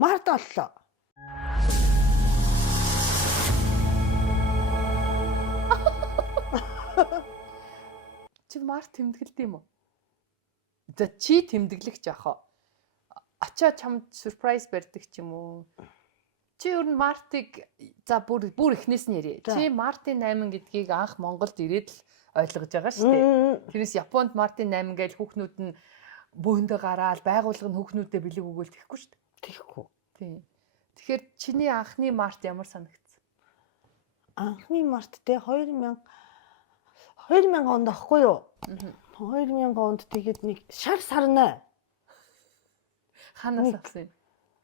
Март оллоо. Чи Март тэмдэглэдэг юм уу? За чи тэмдэглэх жаахаа. Ачаа чамд surprise барьдаг ч юм уу? Чи ер нь Мартыг за бүр эхнээс нь ярив. Чи Мартын 8 гэдгийг анх Монголд ирээд л ойлгож байгаа шүү дээ. Тэрнээс Японд Мартын 8 гэж хүүхнүүд нь бөөндөө гараал байгууллага нь хүүхнүүдэд бэлэг өгөөл тэхгүй шүү дээ. Тэхгүй. Тийм. Тэгэхээр чиний анхны Март ямар санагдсан? Анхны Март те 2000 онд ахгүй юу? 2000 онд тэгээд нэг шар сарнаа. Ханаас авсан юм?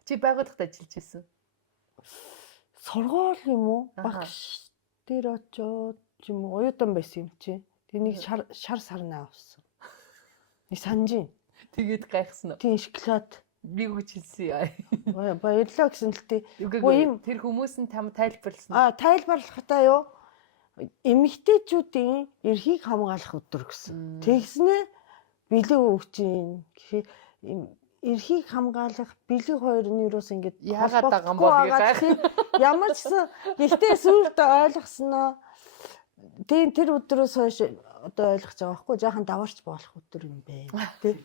Чи байгууллагад ажиллаж байсан? Сургууль юм уу? Багш дээр очоод юм уу? Оюутан байсан юм чи. Тэнийг шар сарнаа авсан. Нэг санжин. Тэгээд гайхсан уу? Тийм шоколад. Би үгүй хэлсэн. Баярлаа гэсэн л тээ. Тэр хүмүүс нь тайлбарласан. Тайлбарлахтаа юу? Эмэгтэйчүүдийн эрхийг хамгаалах өдөр гэсэн. Тэгснэ бэлэг өгчин. Эрхийг хамгаалах бэлэг хоёр нь юус ингэж яагаад байгаа юм бол гайх. Ямар ч гэсэн гэхдээ сүүлд ойлгосноо. Тэр өдрөөс хойш одоо ойлгож байгаа байхгүй жаахан даварч болох өдөр юм бэ. Тэ.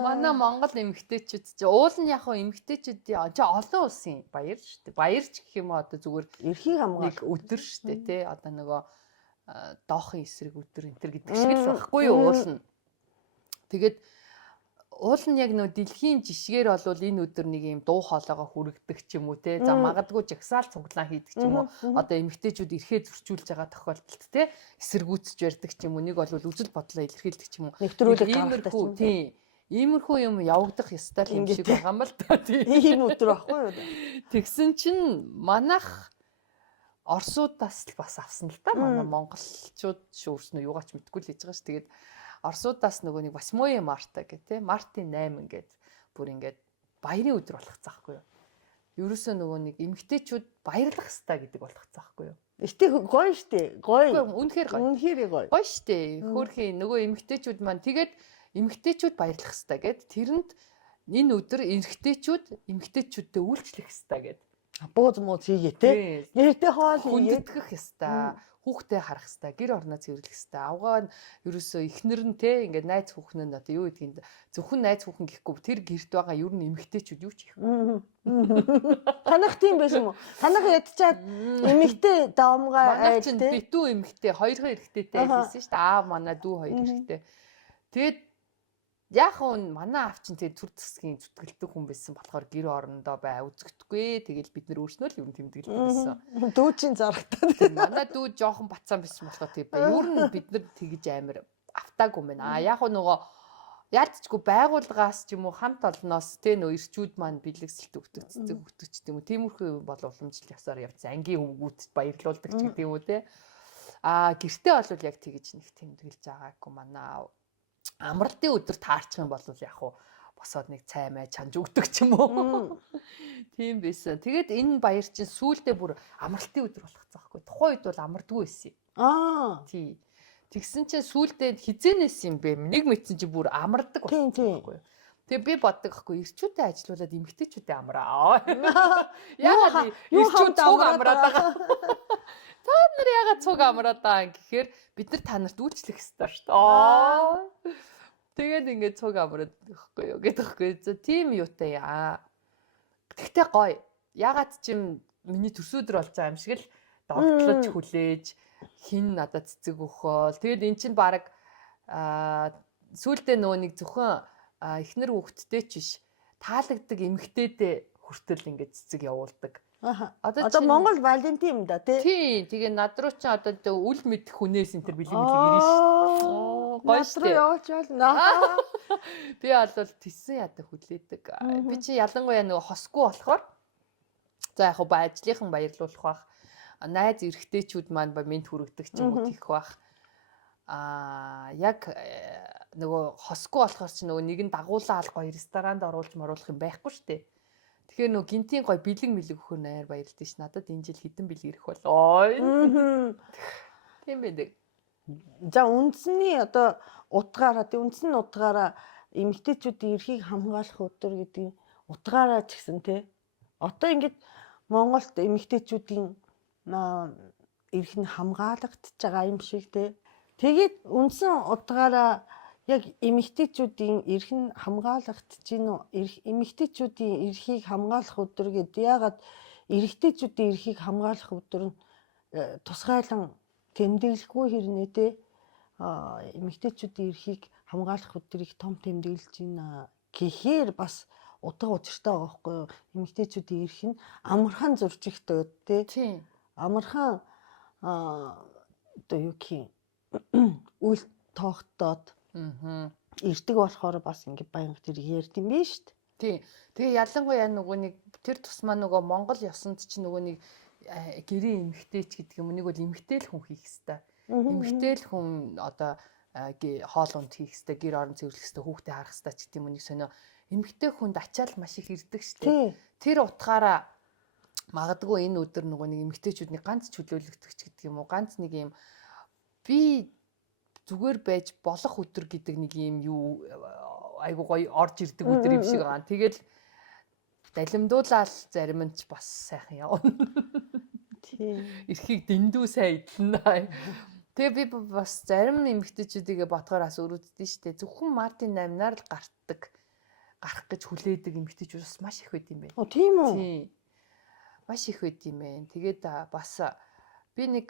Манай Монгол эмэгтэйчүүд чи уул нь яг хөө эмэгтэйчүүдийн чи олон улсын баяр шүү дээ. Баярч гэх юм одоо зүгээр эрхийг хамгаалах өдөр шүү дээ тий. Одоо нөгөө доохын эсрэг өдөр энэ төр гэдэг шиг л байхгүй юу уул нь. Тэгээд уул нь яг нөгөө дэлхийн жишгээр болвол энэ өдөр нэг юм дуу хоолойгоо хүргдэг ч юм уу те. За магадгүй жагсаал цуглаан хийдэг ч юм уу. Одоо эмэгтэйчүүд эрхээ зөрчүүлж байгаа тохиолдолд те эсэргүүцэж ярьдаг ч юм уу. Нэг бол үзэл бодлоо илэрхийлдэг ч юм уу. Нэвтрүүлэг гаргадаг ч юм уу. Тийм. Иймэрхүү юм явагдах ёстой юм шиг байгаа юм л та тийм. Ийм өдөр байхгүй юу? Тэгсэн чинь манайх Оросуудаас л бас авсан л та. Манай монголчууд шүүрснө юугаач мэдгүй л хийж байгаа ш. Тэгээд Оросуудаас нөгөө нэг 8 марта гэх те Мартын 8 ингээд бүр ингээд баярын өдөр болох цаахгүй юу. Ерөөсөө нөгөө нэг эмэгтэйчүүд баярлах хэрэгтэй гэдэг болох цаахгүй юу. Ихтэй гоё штэ. Гоё. Үнэхээр гоё. Үнэхээр гоё. Гоё штэ. Хөөрхий нөгөө эмэгтэйчүүд маань тэгээд эмэгтэйчүүд баярлах хэрэгтэй гэд тэрэнд энэ өдөр эмэгтэйчүүдтэй үйлчлэх хэрэгтэй гэд бууз мууз хийгээ те нэртэй хоол хийгээд хүндэтгэх ёстой хүүхдээ харах ёстой гэр орноо цэвэрлэх ёстой авгаа нь ерөөсөө ихнэр нь те ингээд найз хүүхэн нь одоо юу гэдгийг зөвхөн найз хүүхэн гэхгүй тэр гэрт байгаа ер нь эмэгтэйчүүд юу ч их танах тийм байсан юм уу танах ядчаад эмэгтэй давмгаа айж те битүү эмэгтэй хоёрхан эрэгтэйтэй байсан шүү дээ аав манай дүү хоёр эрэгтэй тэгээд яг нь манай аав чинь тэгээ төр засгийн зүтгэлдэг хүн байсан болохоор гэр орондоо бай үзэгдэхгүй. Тэгэл бид нэр өөрснөө л юм тэмдэглэдэг байсан. Дүүчин зарагтаад. Манай дүү жоохон бацаан байсан болохоор тэгээ бай. Ер нь бид нар тэгж амар автаагүй юм байна. Яг нөгөө яалтчгүй байгууллагаас ч юм уу хамт олноос тэ нөө ирчүүд маань бэлгэсэлт өгдөг цэцэг өгдөг ч юм уу. Тиймэрхүү юм бол уламжлал ёсоор явцсан. Ангийн өвгүүт баярлуулдаг ч гэдэг юм уу те. Гэртээ бол яг тэгж нэг тэмдэглэж байгаагүй манай амралтын өдөр таарчих юм бол яг уу босоод нэг цай май чанж өгдөг ч юм уу. Тийм байсан. Тэгээд энэ баяр чинь сүүлдээ бүр амралтын өдөр болох цаахгүй. Тухайн үед бол амардгүй байсан юм. Тий. Тэгсэн чинь сүүлдээ хизэнээс юм бэ? Нэг мэдсэн чи бүр амардаг болсон байхгүй юу? Тэгээ би боддог байхгүй ирчүүдэд ажилуулад эмэгтэйчүүдэд амраа. Яагаад ирчүүд цуг амраад байгаа. Та нар яагаад цуг амраад байгаа гэхээр бид нар та нарт үйлчлэх ёстой шүү дээ. Тэгээд ингээд цуг амраад байхгүй юу гэдэгхгүй. За тийм юутай яа. Тэгтээ гоё. Яагаад ч юм миний төрсөдөр болж байгаа юм шиг л довтлож хүлээж хин надад цэцэг өгөөл. Тэгээд эн чинь баг сүүлдээ нөгөө нэг зөвхөн эхнэр хүүхэдтэй ч биш таалагддаг эмэгтэйдээ хүртэл ингээд цэцэг явуулдаг. Одоо Монгол Валентин юм да тий. Тий, тэгээ над руу ч одоо үл мэдэх хүнээс энэ төр бэлэг ирнэ шүү. Гоё шүү. Явуулчаал. Би бол тисэн ядаа хүлээдэг. Би чи ялангуяа нөгөө хосгүй болохоор за яг хөө ажлынхан баярлуулах бах. Найз эрэгтэйчүүд маань минт хүрэгдэг ч юм уу тийх бах. Яг нөгөө хосгүй болохоор ч нөгөө нэг нь дагуулаа аль гоё ресторанд оруулж маруулах юм байхгүй шүү дээ. Тэгэхээр нөгөө гинтийн гоё бэлэг мэлэг өгөхөр найр баярлдээ ш. Надад энэ жил хэдэн бэлэг ирэх болоо. Тийм байдаг. За үндсний одоо утгаараа үндсэн утгаараа эмэгтэйчүүдийн эрхийг хамгаалах өдөр гэдэг утгаараа ч гэсэн тий. Одоо ингээд Монголд эмэгтэйчүүдийн эрх нь хамгаалагдж байгаа юм шиг тий. Тэгээд үндсэн утгаараа яг эмэгтэйчүүдийн эрх нь хамгаалагдж гин үү? Эмэгтэйчүүдийн эрхийг хамгаалах өдөр гэдэг яагаад эрэгтэйчүүдийн эрхийг хамгаалах өдөр нь тусгайлан тэмдэглэхгүй хэрнээ тий. Эмэгтэйчүүдийн эрхийг хамгаалах өдрийг том тэмдэглэж байна гэхээр бас утга учиртай байгаа байхгүй юу? Эмэгтэйчүүдийн эрх нь амархан зөрчигдөө тий. Амархан одоо юу гэх юм үл тоогдоод ирдэг болохоор бас ингэ баян тэр ярьд юм биш үү? Тий. Тэгээ ялангуяа нөгөө нэг тэр тусмаа нөгөө Монгол ёсонд ч нөгөө нэг гэрээ эмэгтэйч гэдэг юм. Нэг бол эмэгтэйл хүн хийх хэвээр. Эмэгтэйл хүн одоо хоол унд хийх хэвээр, гэр орон цэвэрлэх хэвээр, хүүхдээ харах хэвээр ч гэдэг юм. Нэг сонио эмэгтэй хүнд ачаал маш их ирдэг шүү дээ. Тэр утгаараа магадгүй энэ өдөр нөгөө нэг эмэгтэйчүүдний ганц чөлөөлөгдөгч гэдэг юм уу? Ганц нэг юм би зүгээр байж болох өдөр гэдэг нэг юм юу айгу гоё орж ирдэг өдөр юм шиг байгаа. Тэгэл далимдуулаад зарим нь ч бас сайхан явна. Тийм. Эрхийг дэндүү сайн идэнэ. Тэгээ би бас зарим эмэгтэйчүүдийгээ ботгоор бас өрөвддөг шүү дээ. Зөвхөн Мартин 8-аар л гарах гэж хүлээдэг эмэгтэйчүүд бас маш их байд юм байна. Тийм үү? Тийм. Маш их байд юм байна. Тэгээд бас би нэг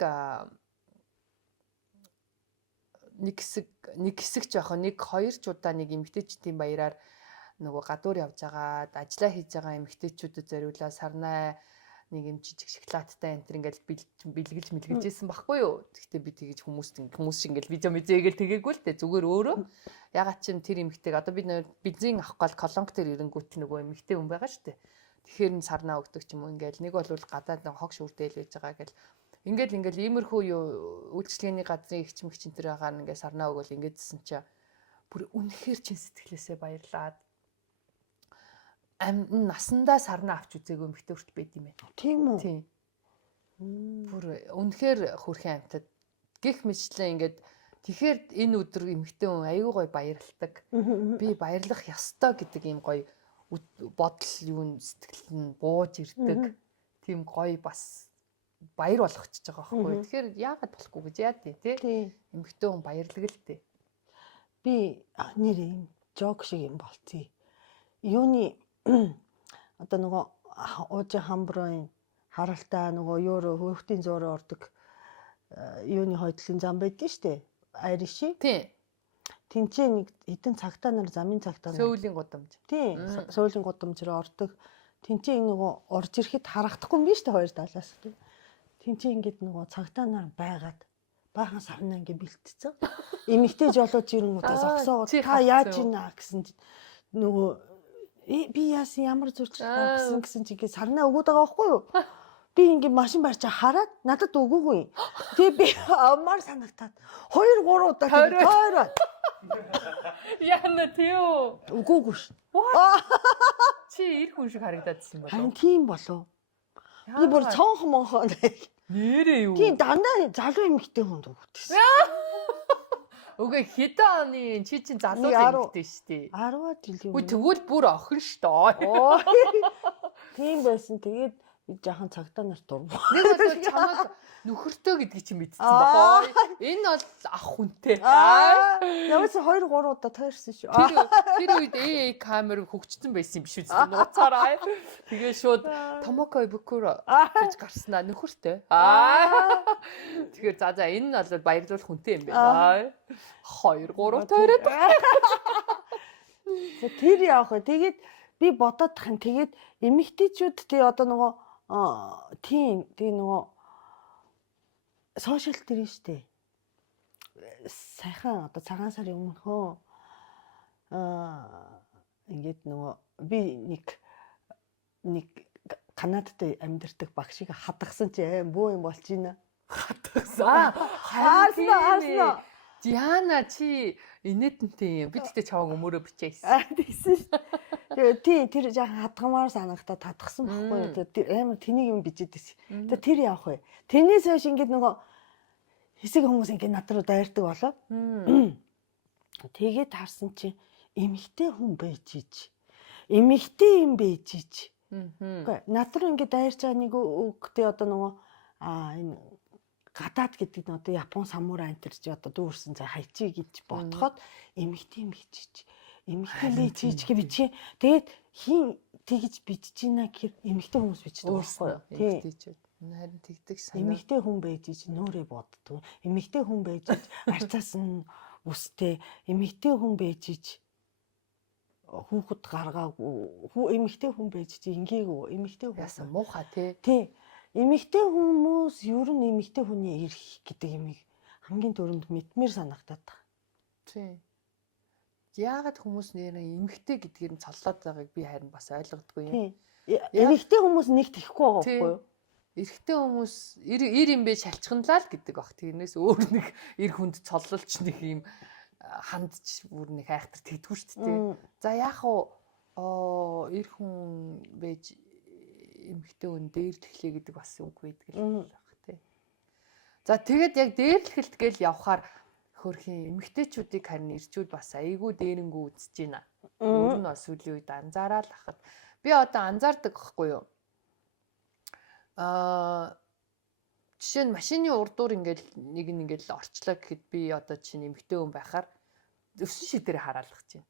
хэсэг жоохон 1-2 ч удаа нэг эмэгтэйчдийн баяраар нөгөө гадуур явж байгаад ажиллаа хийж байгаа эмэгтэйчүүдэд зориулаад сарнай нэг юм жижиг шоколадтай энэ төр ингээл бэлгэлж мэлгэлжсэн байхгүй юу. Гэхдээ би тэгэж хүмүүс шиг ингээл видео мэдээгээл тэгээгүй л дээ. Зүгээр өөрөө ягаад ч юм тэр эмэгтэйг одоо би бензин авах гал колонк төр ирэнгүүт нөгөө эмэгтэй хүн байгаа шүү дээ. Тэгэхээр нь сарнаа өгдөг ч юм уу ингээл нэг бол гадаад нэг хог шүрдээл байж байгаа гэл ингээл иймэрхүү юу үйлчлэгээний газрын ихч мэгчин тэр агаар ингээл сарнаа өгөөл ингээдсэн чи бүр үнэхээр чин сэтгэлээсээ баярлаад насандаа сарнаа авч үзээгүй эмэгтэй хүрт байд юм байна. Тийм үү? Тийм. Бүр үнэхээр хүрхэн амтад гих мэтлээ ингээд тэгэхээр энэ өдөр эмэгтэй хүн аюу гой баярлдаг. Би баярлах ёстой гэдэг ийм гой бодол юу сэтгэл нь бууж ирдэг. Тийм гой бас баяр болгочихж байгаа байхгүй. Тэгэхээр яагаад болохгүй гэж яа тий. Эмэгтэй хүн баярлаг л дээ. Би нэр юм жок шиг юм болцъё. Юуны одоо нөгөө уужи хамбрын харалтай нөгөө юуруу хүүхдийн зуураа ордог юуны хойдлын зам байдсан шүү дээ. Айр шиг. Тий. Тинчээ нэг хэдэн цагтаа нар замын цагтаа сөүлийн гудамж. Тий. Сөүлийн гудамжраа ордог. Тинчээ нөгөө орж ирэхэд харагдахгүй юм биш үү хоёр талаас тий. Тинчээ ингээд нөгөө цагтаа нар байгаад баахан сарнаа ингээд бэлтцсэн. Эмэгтэй жолооч ирэнгүүтээ зогсоо та яаж ийна гэсэн нөгөө би яасан ямар зурчлаа гэсэн чи ингээд сарнаа өгөөд байгаа байхгүй юу? Би ингээд машин барьчаа хараад надад өгөөгүй. Тэгээ би амар санагтаад 2-3 удаа тойроод. Яна тийм. Өгөөгүй ш. Чи ир хүн шиг харагдадсан болов. Харин тийм болов. Би бүр цонх монхон. Нэрээ юу? Тийм дандаа залуу эмэгтэй хүнд өгдөгсэн. Үгүй хэдэн оны чи чинь залуу эмэгтэй шүү дээ. 10-аад жил юм. Үгүй тэгвэл бүр охин шүү дээ. Тийм байсан. Тэгээд би жаахан цагтаа нарт дурмаа. Нэг бол чамаг нөхөртөө гэдгийг чи мэдсэн бохоо. Энэ бол ах хүнтэй. Яваас 2-3 удаа тойрсон шүү. Тэр үед камер хөгжсөн байсан юм биш үү? Нууцаараа. Тэгээ шууд Томоко Ибукуро гэж гарснаа нөхөртэй. Тэгэхээр за энэ нь бол баярлуулах хүнтэй юм байна. 2-3 тойроод. Тэр яах вэ? Тэгээд би бодоод тахын тэгээд эмэгтэйчүүд тий одоо нөгөө тийм нөгөө сошиал дээр нь штэ. Сайхан одоо цагаан сарын өмнөхөө ингээд нөгөө би нэг Канадад амьдардаг багшийг хадгасан чи бөө юм болж байна. Хадгасан. Харснаа. Диана чи инээдэнтэй юм. Би тэгтээ чаваг өмөрөө бичээсэн. Тэгсэн шүү. Тэгээ тэр жаахан хадгамаар санагдаад хадгсан байхгүй юу. Тэр амар тэнийг юм бичээдсэн. Тэгээ тэр явах вэ? Тэрнээс хойш ингээд нөгөө хэсэг хүмүүс ингээд над руу дайрдаг болоо. Тэгээд харсан чи эмэгтэй хүн байж ич. Эмэгтэй юм байж ич. Мгм. Үгүй над руу ингээд дайрч байгаа нэг өгтэй одоо нөгөө энэ гадаад гэдэг нь одоо Япон самурай энэ чи одоо дүүрсэн цай хайчи гэж бодоход эмэгтэй юм байж ич. Эмэгтэй байж ич гэж бичээ. Тэгээд хин тэгж бичиж ийна гэхээр эмэгтэй хүмүүс бичдэг байхгүй юу? Тийм. Эмэгтэйчүүд. Харин тэгдэг санаа. Эмэгтэй хүн байж ич нөөрэ боддгоо. Эмэгтэй хүн байж ич арцаас нь үстэй. Эмэгтэй хүн байж ич хүүхэд гаргаагүй. Эмэгтэй хүн байж ич ингээгүй. Эмэгтэй хүн Яасан муухай тий. тий. Эмэгтэй хүмүүс ер нь эмэгтэй хүний эрх гэдэг юмыг хамгийн түрүүнд мэдмээр санагдаад байна. Тий. Яагаад хүмүүс нэрээ эмэгтэй гэдгээр нь цоллоод байгааг би харин бас ойлгодгүй юм. Тий. Эмэгтэй хүмүүс нэг тэхгүй байгаа Тий. байхгүй юу? Эрэгтэй хүмүүс эр юм бэ шалчханлаа л гэдэг баг. Тэрнээс өөр нэг эр хүнд цоллолч нэг юм хандж бүр нэг айхтар тэгдэггүй шүү дээ. За яах вэ? Эр хүн байж эмэгтэй хүн дээрлэхлээ гэдэг бас үг байдаг л баг тий. За тэгээд яг дээрлэхэлт гээл явхаар хөрхийн эмэгтэйчүүдийг харин ирчүүд бас айгүй дээрэнгүү үзэж байна. Өөр нь бас сүүлийн үед анзаараад хахад би одоо анзаардаг байхгүй юу? Жишээ нь машины урдуур ингээл орчлоо гэхэд би одоо чинь эмэгтэй хүн байхаар өсөн шидээр хараалгах чинь.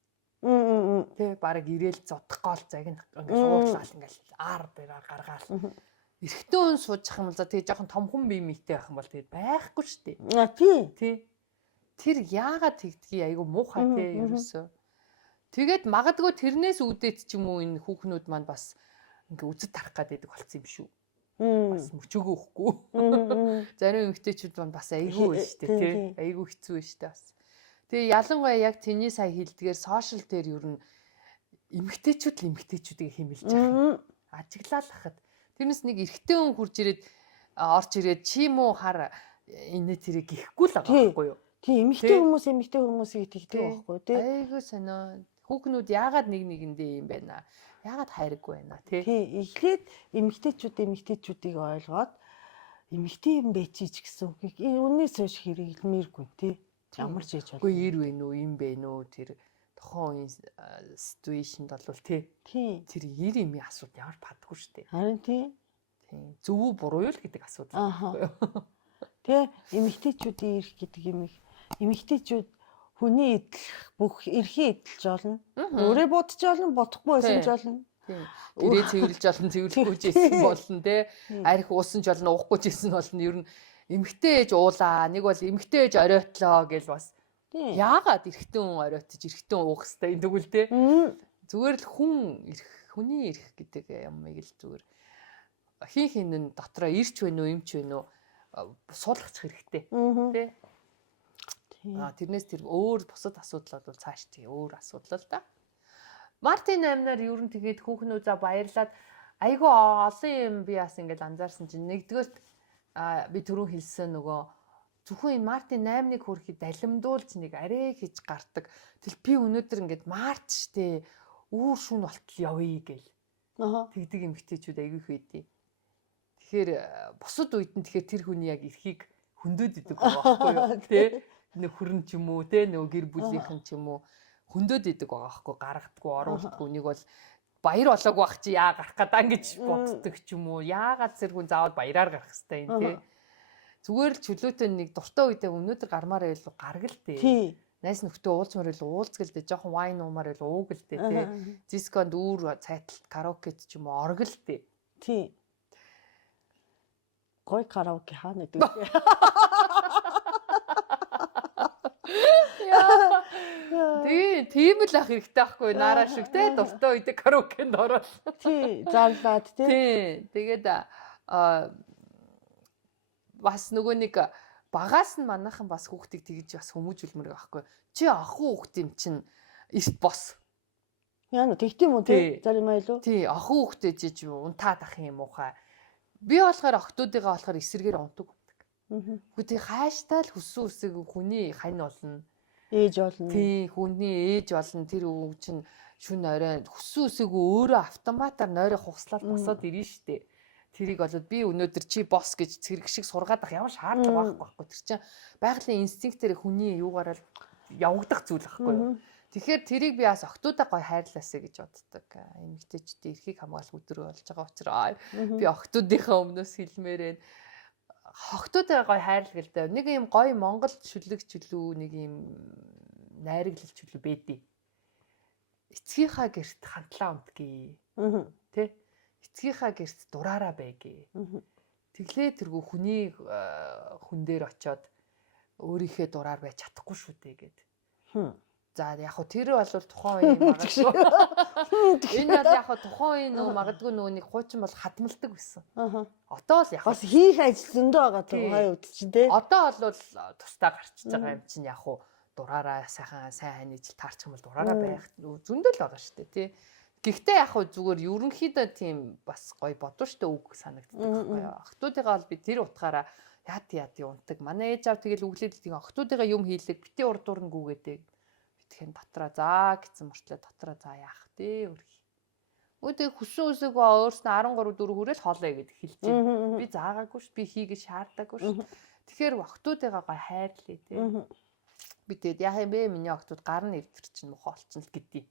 Тэ бараг ирээл зодох гол загнах ингээл уурлал ингээл аар дээрээ гаргаал. Эрэгтэй хүн суучих юм бол за тэгээ жоохон том хүн бие мэйтэй байх юм бол тэгээд байхгүй шүү дээ. Тий. Тэр яагаад тэгдгийг айгүй муухай тий ерөөсөө. Тэгээд магадгүй тэрнээс үүдээд ч юм уу энэ хүүхнүүд маань бас ингээ үзэд тарах гэдэг болсон юм шүү. Бас мөчөөгөө өгөхгүй. Зарим эмэгтэйчүүд маань бас айгүй байна шүү дээ тий. Айгүй хэцүү байна шүү дээ бас. Тэгээ ялангуяа яг тэний сая хэлдгээр сошиал дээр ер нь эмэгтэйчүүдийг хэмэлж байгаа. Ажиглаад хахад тэрнээс нэг эрэгтэй хүн хурж ирээд орж ирээд чи муу хар энэ тэрийг гихгүй л байгаа байхгүй юу? Тийм эмэгтэй хүмүүсийг тэгдэг байхгүй тий. Айгүй сонио. Хүүхнүүд яагаад нэг нэгэндээ юм байна? Яагаад хайраггүй байна тий? Тий, эхлээд эмэгтэйчүүдийг ойлгоод эмэгтэй юм байчиж гэсэн үгийг үнээс хойш хэрэглэмээргүй тий. Ямар ч хийж болов. Үгүй ир вэ нүү, юм бэ нүү тэр тохон үеийн ситүэйшнд бол тий. Тэр ир юм асууд ямар падгүй шүү дээ. Харин тий. Тий. Зөв үү буруу юу л гэдэг асуудал байхгүй юу? Тий, эмэгтэйчүүдийн эрх гэдэг юм их эмэгтэйчүүд хүний эдлэх бүх эрхээ эдэлж олно. Өөрөө бодож олно, бодохгүй байсан ч олно. Тэрээ цэвэрлж олно, цэвэрлэхгүй жисэн болно те. Арх уусан ч олно, уухгүй жисэн болно. Ер нь эмэгтэй ээж уулаа, нэг бол эмэгтэй ээж оройтлоо гэж бас. Яагаад эрэгтэй хүн оройтж эрэгтэй хүн уух хэвээр энэ тэгвэл те. Зүгээр л хүний эрх гэдэг юмыг л зүгээр хин нь дотроо ирч вэ нүү, эмч вэ нүү суулгачих хэрэгтэй тий. Тэрнээс тэр өөр бусад асуудал бол цааш тий өөр асуудал л да. Мартин амнаар ер нь тэгээд хүүхнүүд за баярлаад айгүй олон юм би бас ингээд анзаарсан чинь нэгдүгээрт би түрүү хэлсэн нөгөө зөвхөн энэ Мартин 8-ыг хөрхий далимдуулж нэг арай хийж гардаг. Тэгэл би өнөөдөр ингээд март штэ үүр шүн болтол явъя гээл. Тэгдэг эмэгтэйчүүд айгүй их байдیں۔ Тэгэхээр бусад үед нь тэгэхээр тэр хүний яг эрхийг хөндөд идэг байгаа байхгүй юу тий нэг хүрэн ч юм уу тий нөгөө гэр бүлийнхэн ч юм уу хөндөд идэг байгаа байхгүй гаргадаггүй оруулдаггүй нэг бол баяр болоог байх чи яа гарах гадаа гэж боддог ч юм уу яагаад зэрэг хүн заавал баяраар гарах хэвээр юм тий зүгээр л чөлөөтэй нэг дуртай үедээ өнөөдөр гармаар байл гаргал тий найс нөхдөд уулзмаар байл уулзгал дээ жоохон вайн уумаар байл ууг л дээ тий дисконд үүр цайталт караокет ч юм уу оргил дээ тий гой караоке хаана гэдэг. Тийм л ах хэрэгтэй байхгүй нараа шиг те дуртай үедээ караокенд ороод. Тий, зарлаад тий. Тий. Тэгээд бас нөгөө нэг багаас нь манайхан бас хүүхдийг тэгж бас хүмүүжүүлмээр байхгүй. Чи ахгүй хүүхд юм чинь эрт бос. Яа тэгт юм уу тий? Заримаа илүү. Тий, ахгүй хүүхдээ жиж унтаад ах юм уухай. Би болохоор охтуудыгаа болохоор эсэргээр унтаг унтаг. Хүүхдээ хааштай л хүссэн үсэг хүний хань болно. Ээж болно. Тий, хүний ээж болно. Тэр өвөг чинь шүн орой хүссэн үсэг өөрөө автоматар нойроо хугслаад босоод ирнэ штэ. Тэрийг болоод би өнөөдөр чи босс гэж цэрэг шиг сургаад ах ямар шаардлага байхгүй. Тэр чинь байгалийн инстинктээр хүний юугаараа явагдах зүйл байхгүй юу? Тэгэхээр тэрийг би бас охтуудаа гоё хайрлаасаа гэж боддог. Эмэгтэйчүүдийн эрхийг хамгаалах өдөр болж байгаа учраас би охтуудынхаа өмнөөс хэлмээр байна. Охтуудаа гоё хайрлах л да. Нэг юм гоё Монгол чөлөг чөлөө, нэг юм найраглал чөлөө бэдий. Эцгийнхаа гэрт хандлаа унтгий. Тэ? Эцгийнхаа гэрт дураараа байгээ. Тэглээ тэргүй хүний хүн дээр очиод өөрийнхөө дураар байж чадахгүй шүү дээ гэд. За яг хөө тэр бол тухайн үеийн магадгүй. Энэ бол яг хөө тухайн үеийн нөгөө магадгүй нөгөө нэг хуучин бол хадмалдаг байсан. Одоо л яг бас хийх ажил зөндөө байгаа тухайн үед чинь тий. Одоо бол тусдаа гарчиж байгаа юм чинь яг хөө дураараа сайн хань ижил таарчих юм бол дураараа байх зөндөө л байгаа шүү дээ тий. Гэхдээ яг хөө зүгээр ерөнхийдөө тийм бас гоё бодвол шүү дээ үг санагддаг байхгүй юу. Охтуудыгаа бол би тэр утгаараа яад унтаг. Манай ээж аав тэгэл өглөөд тийм охтуудыгаа юм хийлэг бити урд дурангүйгээдэг. Тэгэхээр дотроо заа гэсэн мөртлөө дотроо заа яах дээ өрх. Өөдөө хүссэн үсээгөө өөрснөө 13 4 хүрээл хоолой гэд хэлж байна. Би заагаагүй ш, би хийгээд шаардаагүй ш. Тэгэхээр охтуудыгаа гой хайрлаа тий. Би тэгэд яах юм бэ? Миний охтууд гар нь эвтэр чинь мохоо олчихно л гэдээ.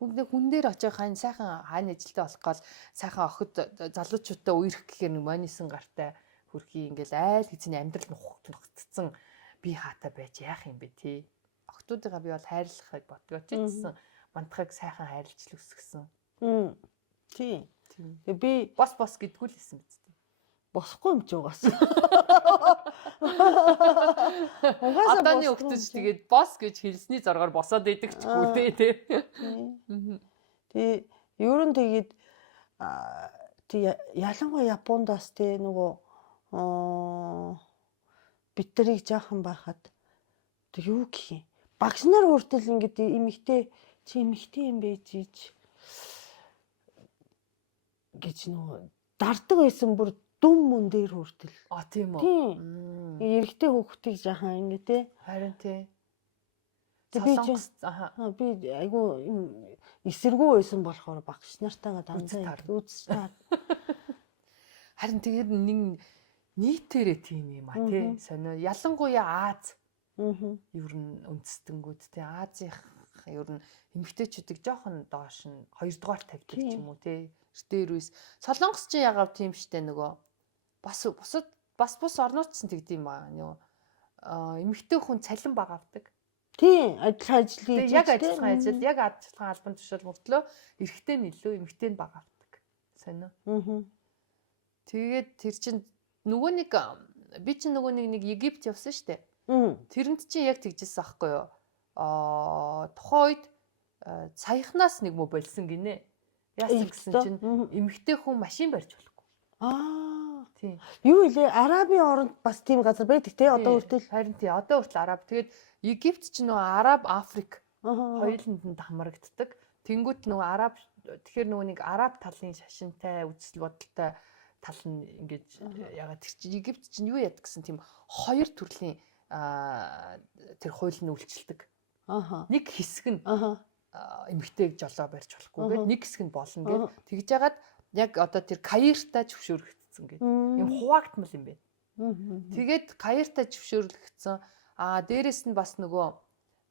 Хүн дээр очиж хань сайхан хааны ажилтаа болох гол сайхан охид залуучуудаа үерх гэхээр нэг монисон гартай хөрхий ингээл айл хэзээ амьдрал нухагдсан би хаатай байж яах юм бэ тий. Охтуудыгаа би бол хайрлахыг бодгоо ч гэсэн мантахыг сайхан хайрлж л өсгсөн. Тий. Би бос гэдгүү л хэлсэн биз дээ. Босхгүй юм чи угаас. Одооны охтууд тэгээд бос гэж хэлсний зоргоор босоод идэг ч гүтэй тий. Тэгээ ерөн тэгээд ялангуяа Япондас тий нөгөө битрийг жаахан байхад тэг юу гэх юм. Багш нар хүртэл ингэдэг эмэгтэй чи эмэгтэй юм бэ чиж гэж нөгөө дардаг байсан бүр дүм мөн дээр хүртэл. Тийм үү. Тийм. Эрэгтэй хүүхдийг жаахан ингэ те. Харин тий. Би айгу эсэргүү байсан болохоор багш нартайгаа дандаа үзтаар. Харин тэгээд нийтээрээ тийм юм а тий. Сонио ялангуяа Аз. Ер нь үндэстэнгүүд тий. Азийн ер нь эмэгтэйчүүдийг жоохон доош нь 2 дугаар тавьдаг ч юм уу тий. Эртээр үс Солонгос ч ягаад тийм штэ нөгөө бас бус орнууд ч тэгдэм ба нөгөө эмэгтэй хүн цалин бага авдаг. Тийм, ажил хийж яг ажиллагаа ажил, яг ажиллагаа албан тушаал мөртлөө эрэгтэй нь илүү эмэгтэй нь бага авдаг. Сонио. Тэгээд тэр чинь нөгөө нэг би чинь нөгөө нэг Египт явсан штэ. Тэрэнд чинь яг тэгжсэн аахгүй юу? Тухайн үед саяхнаас нэг мө болсон гинэ. Яасан гэсэн чинь эмэгтэй хүн машин барьж болохгүй. Тийм. Юу илээ Арабын оронд бас тийм газар байдаг те одоо хүртэл. Харин тий одоо хүртэл Араб. Тэгээд Египт ч нөгөө Араб, Африк хоёуланд нь хамрагддаг. Тэнгүүт нөгөө Араб тэгэхээр нөгөө нэг Араб талын шашинтай, үзэл бодолтой тал нь ингэж ягаад тэр чинь Египт чинь юу яд гэсэн тийм 2 төрлийн тэр хууль нь үйлчилдэг. Нэг хэсэг нь эмэгтэйг жолоо барьж болохгүй гэдэг нэг хэсэг нь болно гэдэг. Тэгж яагаад яг одоо тэр Каиртаа зөвшөөрөгдсөн гэдэг. Юм хуваагдмал юм байна. Тэгээд Каиртаа зөвшөөрлөгдсөн. Дээрэс нь бас нөгөө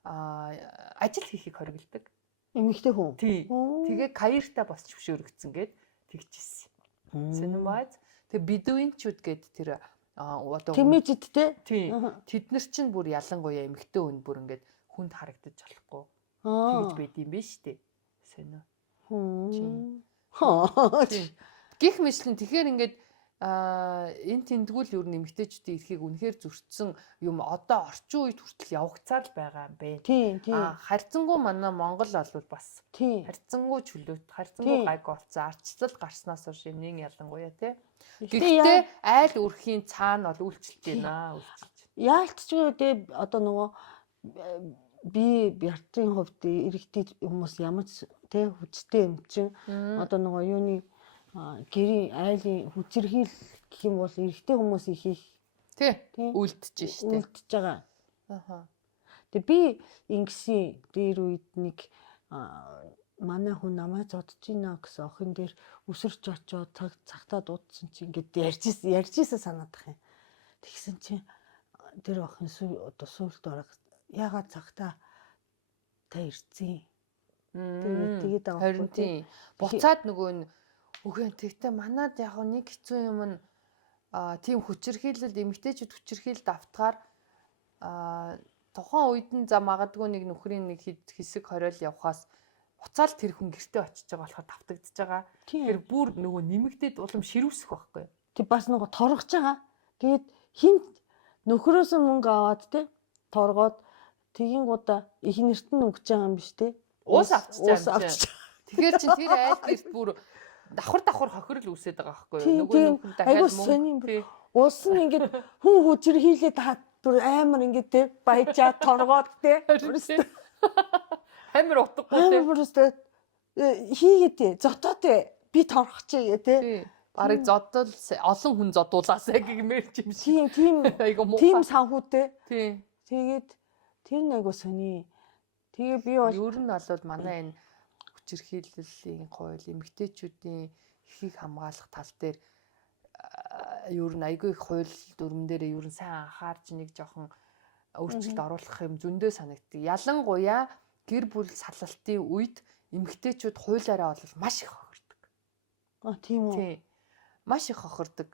ажил хийхийг хориглодог. Эмэгтэй хүн. Тий. Тэгээд Каиртаа бас зөвшөөрөгдсөн гэд тэгчихсэн. Сэнэмбайз. Тэгээд бедуинчүүд гэд тэр одоо Тэмээжид те. Тий. Тэд нар чинь бүр ялангуяа эмэгтэй хүн бүр ингээд хүнд харагдаж болохгүй. Тэгж байд юм биш үү? Сэнэ. Гэх мэтлэн тэгэхээр ингээд энэ тэмдгүүл ер нь эмэгтэйчүүдийн эрхийг үнэхээр зөрчсөн юм одоо орчин үед хүртэл явагцаар л байгаа юм бэ. Тийм. Харьцангуй манай Монгол бол бас харьцангуй чөлөөт, харьцангуй гайг болсон арчлал гарснаас хойш нэг ялангуяа тий. Гэхдээ айл өрхийн цаана бол үйлчлэж байна. Яалтчгүй тий одоо нөгөө би бяртын хувьд эрэгтэй хүмүүс ямар ч тий хүчтэй юм чинь одоо нөгөө юуны гэрийн айлын хүчирхийл гэх юм бол эрэгтэй хүмүүс их тий үлдэж штэ. Үлдэж байгаа. Тэгээ би ингэсэн дээр үед нэг манай хүн намайг зодж гинэ гэсэн охин дээр өсөрч очоод цагтаа дуудсан чи ингээд ярьжсэн санаадах юм. Тэгсэн чи тэр охин одоо сүулт орох ягаад цагтаа та ирсэн. Тэгээд байгаа Харин тийм. Буцаад нөгөө үгүй тэгтээ манад яг нэг хэцүү юм нь тийм хүчирхийлэл эмэгтэйчүүд хүчирхийлэлд автахаар тухайн үед нь за магадгүй нэг нөхрийн нэг хэсэг хориол явахаас буцаал тэр хүн гэртээ очиж байгаа болохоор давтагдчихж байгаа. Тэгэхээр бүр нөгөө нэмэгдээд улам ширүүсэх байхгүй юу? Тэг бас нөгөө торгож байгаа. Тэгээд хинт нөхрөөс мөнгө аваад те торгоод тэгингуудаа их нэрт нь өгч байгаа юм биш те. Уус авчиж. Тэгэхээр чин тэр айл гэрт бүр давхар хохирол үүсээд байгаа байхгүй юу? Нөгөө хүн дахиад мөнгө. Уус нь ингээд хүн хүчирхийлээд бүр амар ингээд те баяжаа торгоод те. Амар утгагүй те. Амар өстэй хийгээд зотоод би торгочихъя те. Барыг зодол олон хүн зодуулаасаа гэмээр юм шиг. Тийм тийм санхүүтэй. Тийм. Тэгээд тэр нэгөө сони. Тэгээ би бол ер нь бол манай энэ хүчирхийллийн хууль эмэгтэйчүүдийн эхийг хамгаалах тал дээр ер нь айгүй их хууль дүрмэн дээр ер нь сайн анхаарч нэг жоохон өөрчлөлт оруулах юм зөндөө санагддаг. Ялангуяа гэр бүл салалтын үед эмэгтэйчүүд хуулиараа бол маш их хохирдог. Тийм үү. Тийм. Маш их хохирдог.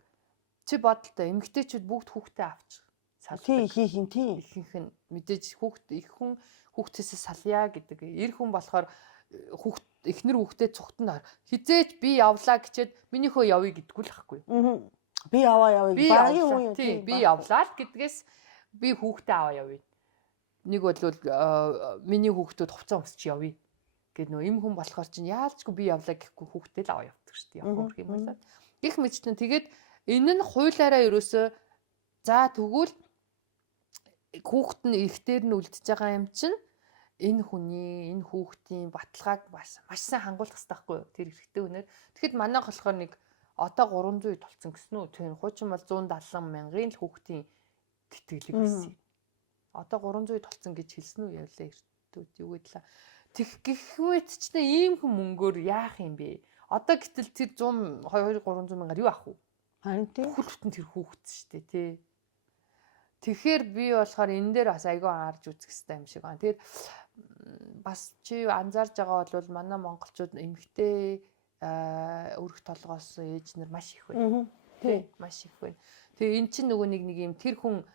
Чи бодолтой эмэгтэйчүүд бүгд хүүхдээ авч салдаг. Тийм хийхин тийм. Ихэнх нь мэдээж их хүн хүүхдээсээ салъя гэдэг. Эр хүн болохоор эхнэр хүүхдээ цухтанд хизээч би явлаа гэчээд минийхөө явъя гэдгүй л байхгүй. Би яваа. Багийн үе тийм би явлаа л гэдгээс би хүүхдээ аваа явъя. Нэг бол миний хүүхдүүд хувцас өмсч явъя гэд нөө им хүн болохоор чинь яалчгүй би явлаа гэхгүй хүүхдээ л аваа явдаг шүү дээ. Явах юм болоод гих мэдчихэн тэгээд энэ нь хуулиараа ерөөсөө за тэгвэл хүүхэд нь ихтер нь үлдчихэж байгаа юм чинь энэ хүүхдийн баталгааг маш сайн хангуулах хэрэгтэй байхгүй юу? Тэр хэрэгтэй үнээр. Тэгэхэд манай болохоор нэг одоо 300 толцсон гэсэн үү? Тэр хуучин бол 170 мянган л хүүхдийн тэтгэлэг байсан. Одоо 300 толцсон гэж хэлсэн үү явлаа эртүүд юу гэдлээ. Тэг гихмэд ч нэ ийм хүн мөнгөөр яах юм бэ? Одоо гэтэл тэр 100 200 мянгаар юу ах вэ? Харин тийм. Хүүхдэн тэр хүүхэд шүү дээ тий. Тэгэхээр би болохоор энэ дээр бас айгүй анхаарч үзэх хэрэгтэй юм шиг байна. Тэгэхээр бас чи анзаарж байгаа бол манай монголчууд эмэгтэй өрх толгоос ээж нар маш их байна. Тий, маш их байна. Тэгээ эн чинь нөгөө нэг юм тэр хүн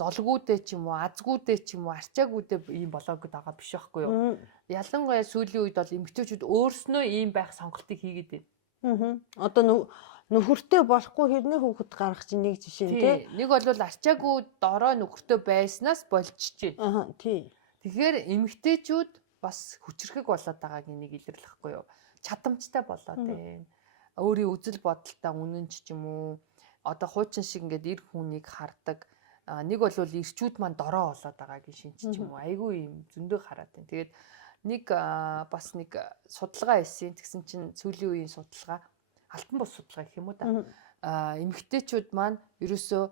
золгуудээ ч юм уу, азгуудээ ч юм уу, арчаагуудээ ийм болоогд байгаа биш байхгүй юу? Ялангуяа сүүлийн үед бол эмэгтэйчүүд өөрснөө ийм байх сонголтыг хийгээд байна. Одоо нөхөртэй болохгүй хэрнээ хүүхэд гаргах чинь нэг жишээ тий. Нэг бол арчаагүй дорой нөхөртэй байснаас болчихжээ. Тий. Тэгэхээр эмэгтэйчүүд бас хүчрхэг болоод байгааг энийг илэрлэхгүй юу? Чадамжтай болоод байна. Өөрийн үзэл бодолтой үнэнч ч юм уу. Одоо хуучин шиг ингээд эр хүнийг хардаг. Нэг бол ирчүүд маань дорой болоод байгааг шинж ч юм уу. Айгүй юм зөндөө хараад байна. Тэгээд нэг бас нэг судалгаа хийсэн. Тэгсэн чинь сүүлийн үеийн судалгаа алтан бус судалгаа гэх юм уу да. Эмэгтэйчүүд маань ерөөсөө